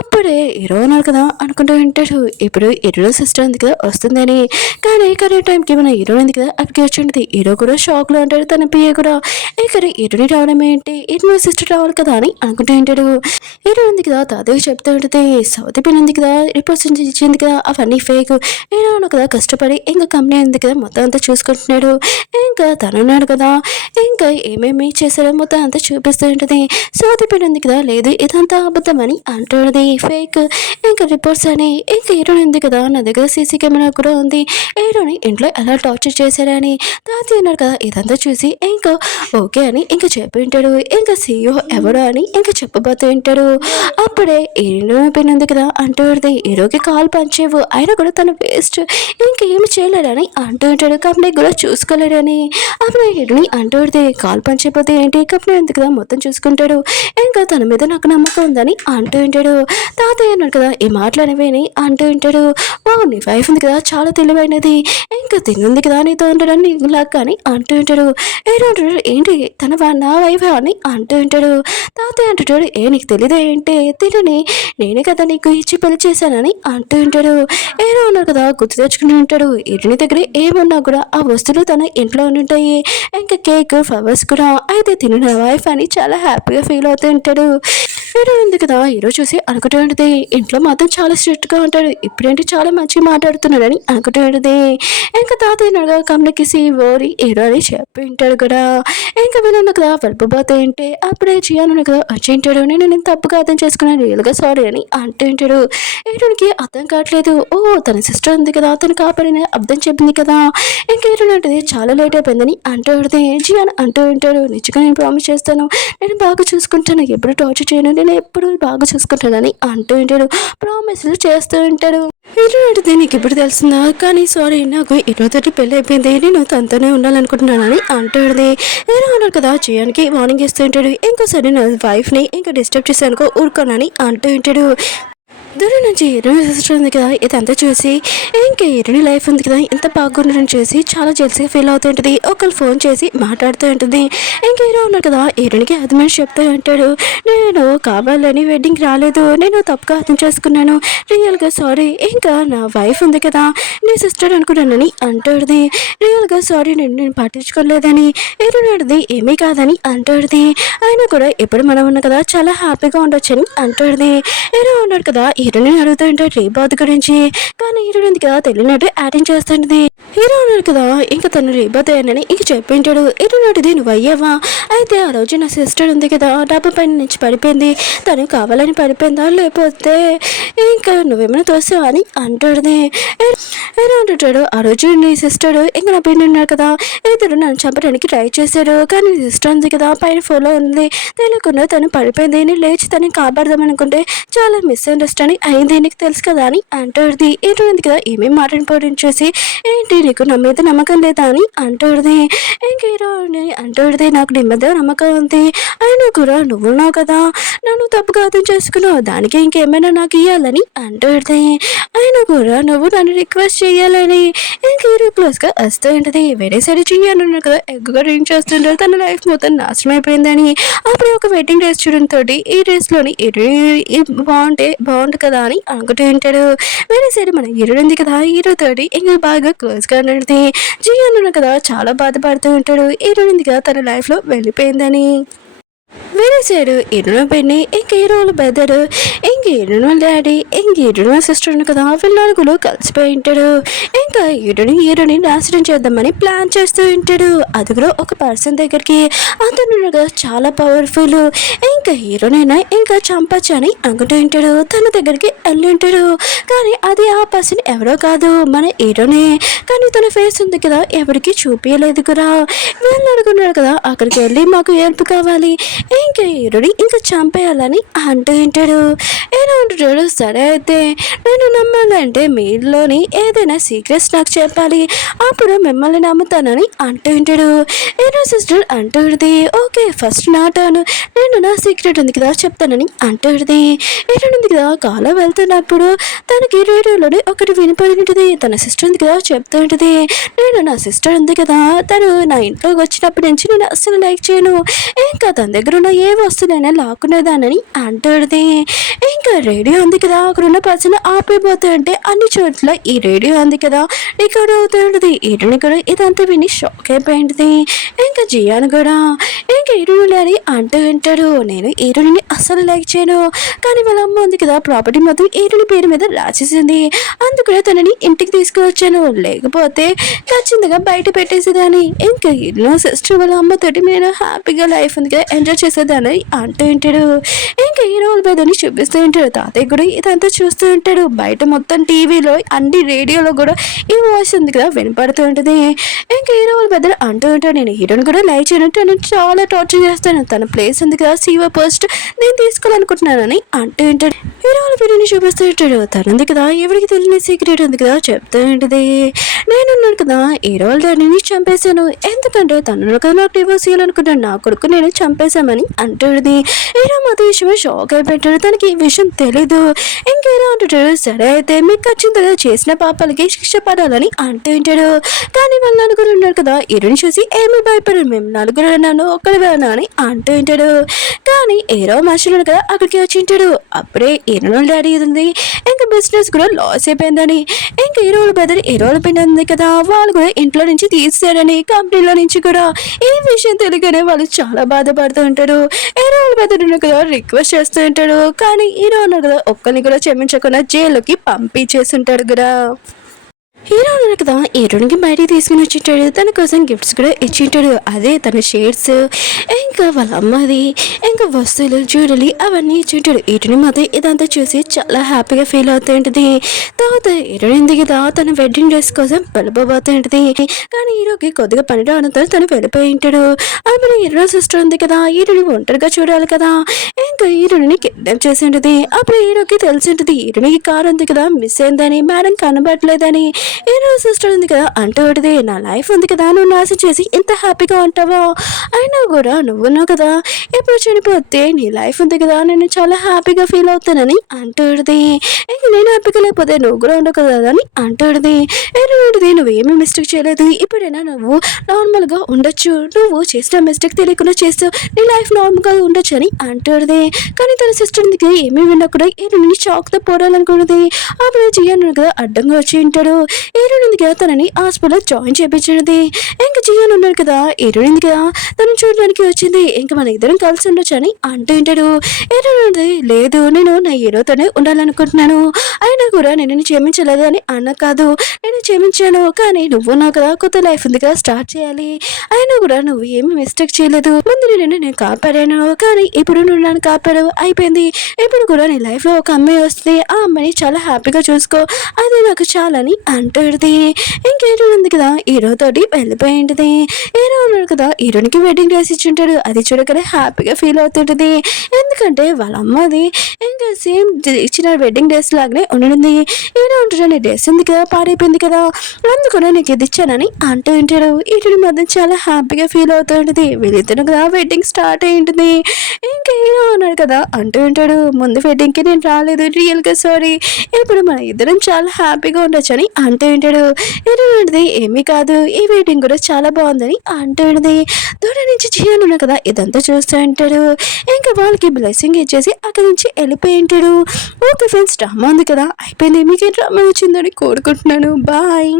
అప్పుడే హీరో అన్నాడు కదా అనుకుంటూ ఉంటాడు. ఇప్పుడు హీరో సిస్టర్ ఉంది కదా వస్తుందని కానీ టైంకి మన హీరో ఉంది కదా అక్కడికి వచ్చింది. హీరో కూడా షాక్లో ఉంటాడు. తన పిఏ కూడా ఇక్కడ హీరోని రావడం ఏంటి హీరో సిస్టర్ రావాలి కదా అని అనుకుంటూ ఉంటాడు. హీరో ఉంది కదా తాతయ్య చెప్తూ ఉంటుంది సౌతి పిన్ ఉంది కదా రిపోర్ట్స్ ఇచ్చింది కదా అవన్నీ ఫేక్. హీరో కదా కష్టపడి ఇంకా కంపెనీ ఉంది కదా మొత్తం అంతా చూసుకుంటున్నాడు. ఇంకా తనున్నాడు కదా ఇంకా ఏమేమి చేశారో మొత్తం అంతా చూపిస్తూ ఉంటుంది. సౌతి పిన్ ఉంది కదా లేదు ఇదంతా అబద్ధం అని అంటున్నది ఫేక్ ఇంకా రిపోర్ట్స్ అని. ఇంకా హీరోని ఉంది కదా నా దగ్గర సీసీ కెమెరా కూడా ఉంది హీరోని ఇంట్లో ఎలా టార్చర్ చేశారని. తాతయ్య అన్నాడు కదా ఇదంతా చూసి ఇంకా ఓకే అని ఇంకా చెప్పి ఉంటాడు. ఇంకా సీఈఓ ఎవరు అని ఇంకా చెప్పబోతూ ఉంటాడు. అప్పుడే హీరో పిన్ ఉంది కదా అంటూ హీరోకి కాల్ పంచేవు అయినా కూడా తను వేస్ట్ ఇంకేమి చేయలేరని అంటూ ఉంటాడు. కంపెనీ కూడా చూసుకోలేరని. అప్పుడు హీరోని అంటూ కాల్ పంచైపోతే ఏంటి కంపెనీ ఉంది కదా మొత్తం చూసుకుంటాడు ఇంకా తన మీద నాకు నమ్మకం ఉందని అంటూ ఉంటాడు. తాతయ్య అన్నాడు కదా ఈ మాటలనేవేని అంటూ ఉంటాడు. ఓ నీ వైఫ్ ఉంది కదా చాలా తెలివైనది ఇంకా తిన్నుంది కదా నీతో ఉండడానికి నీకులాగా కానీ అంటూ ఉంటాడు. హీరో అంటాడు ఏంటి తన నా వైఫ్ అని అంటూ ఉంటాడు. తాతయ్య అంటుంటాడు నీకు తెలియదు ఏంటి తినని నేనే కదా నీకు ఇచ్చి పెళ్లి చేశానని అంటూ ఉంటాడు. హీరో ఉన్నారు కదా గుర్తు తెచ్చుకుని ఉంటాడు. ఇంటి దగ్గర ఏమన్నా కూడా ఆ వస్తువులు తన ఇంట్లో ఉంటాయి ఇంకా కేక్ ఫ్లవర్స్ కూడా అయితే తిను నా వైఫ్ అని చాలా హ్యాపీగా ఫీల్ అవుతూ ఉంటాడు. హీరో ఉంది కదా హీరో చూసి అనుకుంటూ ఉంటుంది ఇంట్లో మాత్రం చాలా స్ట్రిక్ట్గా ఉంటాడు ఇప్పుడేంటి చాలా మంచిగా మాట్లాడుతున్నాడని అనుకుంటూ ఉంటుంది. ఇంకా తాతయ్య కంపెనీకి సీఓరి హీరో అని చెప్పి ఉంటాడు కూడా. ఇంకా వీళ్ళు కదా వెళ్ళిపోతే ఏంటి అప్పుడే జియాను కదా వచ్చి ఉంటాడు. నేను తప్పుగా అర్థం చేసుకున్నాను రియల్గా సారీ అని అంటూ ఉంటాడు. హీరోనికి అర్థం కావట్లేదు. ఓ తన సిస్టర్ ఉంది కదా తను కాపాడిన అర్థం చెప్పింది కదా ఇంకా హీరో అంటది చాలా లేట్ అయిపోయిందని అంటూ ఉంటుంది. జియాన్ అంటూ ఉంటాడు నిజంగా నేను ప్రామిస్ చేస్తాను నేను బాగా చూసుకుంటాను ఎప్పుడు టార్చర్ చేయను నేను ఎప్పుడు బాగా చూసుకుంటానని అంటూ ఉంటాడు. ప్రామిస్లు చేస్తూ ఉంటాడు. హీరో అంటే నీకు ఇప్పుడు తెలుస్తుందా కానీ సారీ నాకు హీరోతోటి పెళ్ళి అయిపోయింది నేను తనతోనే ఉండాలనుకుంటున్నానని అంటాడు. హీరో అన్నాడు కదా జియాన్కి వార్నింగ్ ఇస్తూ ఉంటాడు. ఇంకోసారి నా వైఫ్ని ఇంకా డిస్టర్బ్ చేశానుకో ఊరుకోనని అంటూ ఉంటాడు. దూరం నుంచి హీరోని సిస్టర్ ఉంది కదా ఇదంతా చూసి ఇంకా హీరోని లైఫ్ ఉంది కదా ఇంత బాగుండడం చూసి చాలా జెల్సీగా ఫీల్ అవుతూ ఉంటుంది. ఒకళ్ళు ఫోన్ చేసి మాట్లాడుతూ ఉంటుంది. ఇంకా హీరో ఉన్నాడు కదా హీరోనికి అర్థమని చెప్తూ ఉంటాడు నేను కావాలని వెడ్డింగ్ రాలేదు నేను తప్పుగా అర్థం చేసుకున్నాను రియల్గా సారీ ఇంకా నా వైఫ్ ఉంది కదా నీ సిస్టర్ అనుకున్నానని అంటాడుది. రియల్గా సారీ నేను పట్టించుకోలేదని హీరోని అడిది ఏమీ కాదని అంటాడుది. ఆయన కూడా ఎప్పుడు మనం ఉన్నా కదా చాలా హ్యాపీగా ఉండొచ్చని అంటాడుది. హీరో ఉన్నాడు కదా హీరోని అడుగుతూ ఉంటాడు రీబాత్ గురించి కానీ హీరోని ఉంది కదా తెలియనట్టు యాక్టింగ్ చేస్తుంటది. హీరో ఉన్నాడు కదా ఇంకా తను రీబాత్ అయ్యానని ఇంక చెప్పింటాడు. హీరో నాటిది నువ్వు అయ్యావా అయితే ఆ రోజు నా సిస్టర్ ఉంది కదా డబ్బు పైన నుంచి పడిపోయింది తను కావాలని పడిపోయిందా లేకపోతే ఇంకా నువ్వేమైనా తోసావా అని అంటాడుది. హీరో అంటుంటాడు ఆ రోజు నీ సిస్టర్ ఇంకా నా పిన్ని ఉన్నారు కదా ఇద్దరు నన్ను చంపడానికి ట్రై చేశారు కానీ నీ సిస్టర్ ఉంది కదా పైన ఫోన్లో ఉంది తెలియకుండా తను పడిపోయింది నేను లేచి తనని కాపాడదాం అనుకుంటే చాలా మిస్అండర్స్టాండింగ్ అయింది నీకు తెలుసు కదా అని అంటాడుది. హీరో ఉంది కదా ఏమేమి మాట్లాడిపోవడం చూసి ఏంటి నీకు నా మీద నమ్మకం లేదా అని అంటాడుది. ఇంక హీరోని అంటాడుది నాకు నీ మీద నమ్మకం ఉంది అయినా కూడా నువ్వు ఉన్నావు కదా నన్ను తప్పుగా అర్థం చేసుకున్నావు దానికి ఇంకేమైనా నాకు ఇవ్వాలని అంటాడుది. అయినా కూడా నువ్వు నన్ను రిక్వెస్ట్ చేయాలని ఇంక హీరో క్లోజ్గా వస్తూ ఉంటుంది. వేరే సైడ్ చెయ్యాలన్నా కదా ఎగ్గుగా డ్రింక్ చేస్తుంటారు తన లైఫ్ మొత్తం నాశనం అయిపోయిందని. అప్పుడు ఒక వెడ్డింగ్ డ్రెస్ చూడడం తోటి ఈ డ్రెస్లోని బాగుంటుంది కదా అని అనుకుంటూ ఉంటాడు. వేరే సైడ్ మన హీరో ఉంది కదా హీరో తోటి ఇంకా బాగా క్లోజ్గా ఉన్నది. జియాన్ కదా చాలా బాధపడుతూ ఉంటాడు హీరో ఉంది కదా తన లైఫ్లో వెళ్ళిపోయిందని. వేరే సైడ్ హీరోయిన్ పిన్ని ఇంక హీరోల బెదరు ఇంక హీరోయిన్ డాడీ ఇంక హీరోయిన్ సిస్టర్ కదా వీళ్ళ నలుగురు కలిసిపోయి ఉంటాడు. ఇంకా హీరోని నాశనం చేద్దామని ప్లాన్ చేస్తూ ఉంటాడు. అది కూడా ఒక పర్సన్ దగ్గరికి అతను చాలా పవర్ఫుల్ ఇంకా హీరోనైనా ఇంకా చంపచ్చని అనుకుంటూ ఉంటాడు. తన దగ్గరికి వెళ్ళి ఉంటాడు. కానీ అది ఆ పర్సన్ ఎవరో కాదు మన హీరోనే. కానీ తన ఫేస్ ఉంది కదా ఎవరికి చూపించలేదు కూడా. వీళ్ళు అనుకున్నాడు కదా అక్కడికి వెళ్ళి మాకు హెల్ప్ కావాలి ఇంకా హీరోని ఇంకా చంపేయాలని అంటూ ఉంటాడు. ఎలా ఉంటున్నాడు సరే అయితే నేను నమ్మాలంటే మీలోని ఏదైనా సీక్రెట్స్ నాకు చెప్పాలి అప్పుడు మిమ్మల్ని నమ్ముతానని అంటూ ఉంటాడు. హీరో సిస్టర్ అంటూ ఉంటుంది ఓకే ఫస్ట్ నా టర్న్ నేను నా సీక్రెట్ ఉంది కదా చెప్తానని అంటూ ఉంటుంది. హీరో ఉంది కదా కాలో వెళ్తున్నప్పుడు తనకి రేడియోలోనే ఒకటి వినిపడి ఉంటుంది. తన సిస్టర్ ఉంది కదా చెప్తూ ఉంటుంది నేను నా సిస్టర్ ఉంది కదా తను నా ఇంట్లోకి వచ్చినప్పటి నుంచి నేను అస్సలు లైక్ చేయను ఇంకా తన దగ్గర ఉన్న ఏ వస్తువులైనా లాక్కునేదానని అంటుంది. ఇంకా రేడియో ఉంది కదా అక్కడ ఉన్న పర్సన్ ఆపైపోతా అంటే అన్ని చోట్ల ఈ రేడియో ఉంది కదా రికార్డ్ అవుతూ ఉంటుంది. హీరోని కూడా ఇదంతా విని షాక్ అయిపోయింది. ఇంకా జియాన్ కూడా ఇంకా హీరోని అని అంటూ ఉంటాడు నేను హీరోని అస్సలు లైక్ చేయను కానీ వాళ్ళ అమ్మ ఉంది కదా ప్రాపర్టీ మొత్తం హీరోని పేరు మీద రాసేసింది అందుకనే తనని ఇంటికి తీసుకువచ్చాను లేకపోతే ఖచ్చితంగా బయట పెట్టేసేదాన్ని. ఇంకా హీరో సిస్టర్ వాళ్ళ అమ్మతోటి నేను హ్యాపీగా లైఫ్ ఉంది కదా ఎంజాయ్ చేసేదాన్ని అంటూ ఉంటాడు. ఇంకా హీరో బెదని చూపిస్తూ ఉంటాడు. తాతయ్య కూడా ఇదంతా చూస్తూ ఉంటాడు. బయట మొత్తం టీవీలో అన్ని రేడియోలో కూడా ఈ వాయిస్ ఉంది కదా వినపడుతూ ఉంటుంది. ఇంకా హీరో బెదర్ అంటూ ఉంటాడు నేను హీరోని కూడా లైక్ చేయనంటే నేను చాలా టార్చర్ చేస్తాను తన ప్లేస్ ఉంది కదా సీవో పోస్ట్ నేను తీసుకోవాలనుకుంటున్నానని అంటూ ఉంటాడు. హీరో వీడియోని చూపిస్తూ ఉంటాడు. తనుంది కదా ఎవరికి తెలియని సీక్రెట్ ఉంది కదా చెప్తూ ఉంటుంది. నేనున్నాను కదా హీరో డాడీని చంపేశాను ఎందుకంటే తను కదా నాకు డివోర్స్ చేయాలనుకుంటాను నా కొడుకు నేను చంపేశామని అంటుంది. హీరో మాత్రం విషయమే షాక్ అయిపోయాడు. తనకి ఈ విషయం తెలీదు. ఇంకేదో అంటాడు సరే అయితే మీకు ఖచ్చితంగా చేసిన పాపాలకి శిక్ష పడాలని అంటూ ఉంటాడు. కానీ వాళ్ళు నలుగురు ఉన్నారు కదా హీరోని చూసి ఏమి భయపడరు మేము నలుగురు నన్ను ఒక్కడివేనా అని అంటూ ఉంటాడు. కానీ హీరో మనుషులు కదా అక్కడికి వచ్చి ఉంటాడు. అప్పుడే హీరో డాడీ ఉంది ఇంకా బిజినెస్ కూడా లాస్ అయిపోయిందని ఇంకా హీరోల బెదర్ హీరోల పిన్ ఉంది కదా వాళ్ళు కూడా ఇంట్లో నుంచి తీసారని కంపెనీలో నుంచి కూడా ఈ విషయం తెలియగానే వాళ్ళు చాలా బాధపడుతూ ఉంటారు. హీరోల బెదర్ కదా రిక్వెస్ట్ చేస్తూ ఉంటాడు. కానీ హీరో ఉన్నారు కదా ఒక్కరిని కూడా క్షమించకుండా జైలుకి పంపించేస్తుంటాడు కదా. హీరో ఉన్నారు కదా హీరోనికి బయటికి తీసుకుని వచ్చింటాడు. తన కోసం గిఫ్ట్స్ కూడా ఇచ్చింటాడు. అదే తన షేడ్స్ ఇంకా వాళ్ళ అమ్మది ఇంకా వస్తువులు జ్యువెలరీ అవన్నీ ఇచ్చింటాడు. హీరోని మాత్రం ఇదంతా చూసి చాలా హ్యాపీగా ఫీల్ అవుతుంటుంది. తర్వాత హీరోయిన్ ఉంది కదా తన వెడ్డింగ్ డ్రెస్ కోసం వెళ్ళిపోబోతుంటుంది. కానీ హీరోకి కొద్దిగా పని రావడంతో తను వెళ్ళిపోయి ఉంటాడు. అప్పుడు హీరో సిస్టర్ ఉంది కదా హీరోని ఒంటరిగా చూడాలి కదా ఇంకా హీరోని కిడ్నాప్ చేసి ఉంటుంది. అప్పుడు హీరోకి తెలిసి ఉంటుంది హీరోనికి కార్ ఉంది కదా మిస్ అయిందని మేడం కనబడలేదని. హీరో సిస్టర్ ఉంది కదా అంటూ ఉంటుంది నా లైఫ్ ఉంది కదా నువ్వు నాశనం చేసి ఇంత హ్యాపీగా ఉంటావా అయినా కూడా నువ్వున్నావు కదా ఎప్పుడు చనిపోతే నీ లైఫ్ ఉంది కదా నేను చాలా హ్యాపీగా ఫీల్ అవుతానని అంటుంది. ఇంక నేను హ్యాపీగా లేకపోతే నువ్వు కూడా ఉండవు కదా అని అంటుంది. ఏంటంటే నువ్వేమీ మిస్టేక్ చేయలేదు ఇప్పుడైనా నువ్వు నార్మల్గా ఉండొచ్చు నువ్వు చేసిన మిస్టేక్ తెలియకుండా చేస్తూ నీ లైఫ్ నార్మల్గా ఉండొచ్చు అని అంటుంది. కానీ తన సిస్టర్ ఉంది కదా ఏమీ వినకుండా హీరోని షాక్తో పోరాలనుకున్నది. అప్పుడు జియాన్ కదా అడ్డంగా వచ్చి ఉంటాడు. హీరోయిన్ ఉంది కదా తనని హాస్పిటల్లో జాయిన్ చేయించినది. ఇంకా జియాన్ ఉన్నాడు కదా హీరోయిన్ ఉంది కదా తను చూడడానికి వచ్చింది. ఇంకా మన ఇద్దరం కలిసి ఉండొచ్చు అని అంటూ ఉంటాడు. హీరోయిన్ లేదు నేను నా హీరోతోనే ఉండాలనుకుంటున్నాను అయినా కూడా నేను క్షమించలేదు అని అన్న కాదు నేను క్షమించాను కానీ నువ్వు నాకు కదా కొత్త లైఫ్ ఉంది కదా స్టార్ట్ చేయాలి అయినా కూడా నువ్వు ఏమి మిస్టేక్ చేయలేదు ముందు నేను కాపాడాను కానీ ఇప్పుడు నువ్వు నన్ను కాపాడు అయిపోయింది ఇప్పుడు కూడా నీ లైఫ్లో ఒక అమ్మాయి వస్తే ఆ అమ్మాయిని చాలా హ్యాపీగా చూసుకో అది నాకు చాలని అంటుంది. ఇంకేటో ఉంది కదా హీరో తోటి వెళ్ళిపోయింది. హీరో ఉన్నాడు కదా హీరోనికి వెడ్డింగ్ డ్రెస్ ఇచ్చింటాడు. అది చూడగానే హ్యాపీగా ఫీల్ అవుతుంటుంది. ఎందుకంటే వాళ్ళ అమ్మది ఇంకా సేమ్ ఇచ్చిన వెడ్డింగ్ డ్రెస్ లాగానే ఉండింది. హీరో ఉంటాడు డ్రెస్ ఉంది కదా పాడైపోయింది కదా అందుకనే నీకు ఇది ఇచ్చానని అంటూ ఉంటాడు. హీరోని మధ్య చాలా హ్యాపీగా ఫీల్ అవుతూ ఉంటుంది. వీళ్ళిద్దరు కదా వెడ్డింగ్ స్టార్ట్ అయి ఉంటుంది. ఇంకా హీరో ఉన్నాడు కదా అంటూ ఉంటాడు ముందు వెడ్డింగ్కి నేను రాలేదు రియల్గా సారీ ఇప్పుడు మన ఇద్దరం చాలా హ్యాపీగా ఉండొచ్చు అని అంటూ ఉంటాడు. ఏంటంటే ఏమీ కాదు ఈ వెడ్డింగ్ కూడా చాలా బాగుందని అంటూ ఉంటుంది. దూరం నుంచి చేయను కదా ఇదంతా చూస్తూ ఉంటాడు. ఇంకా వాళ్ళకి బ్లెస్సింగ్ ఇచ్చేసి అక్కడి నుంచి వెళ్ళిపోయి ఉంటాడు. ఓకే ఫ్రెండ్స్ డ్రామా ఉంది కదా అయిపోయింది. మీకు డ్రామా వచ్చిందని కోరుకుంటున్నాను. బాయ్.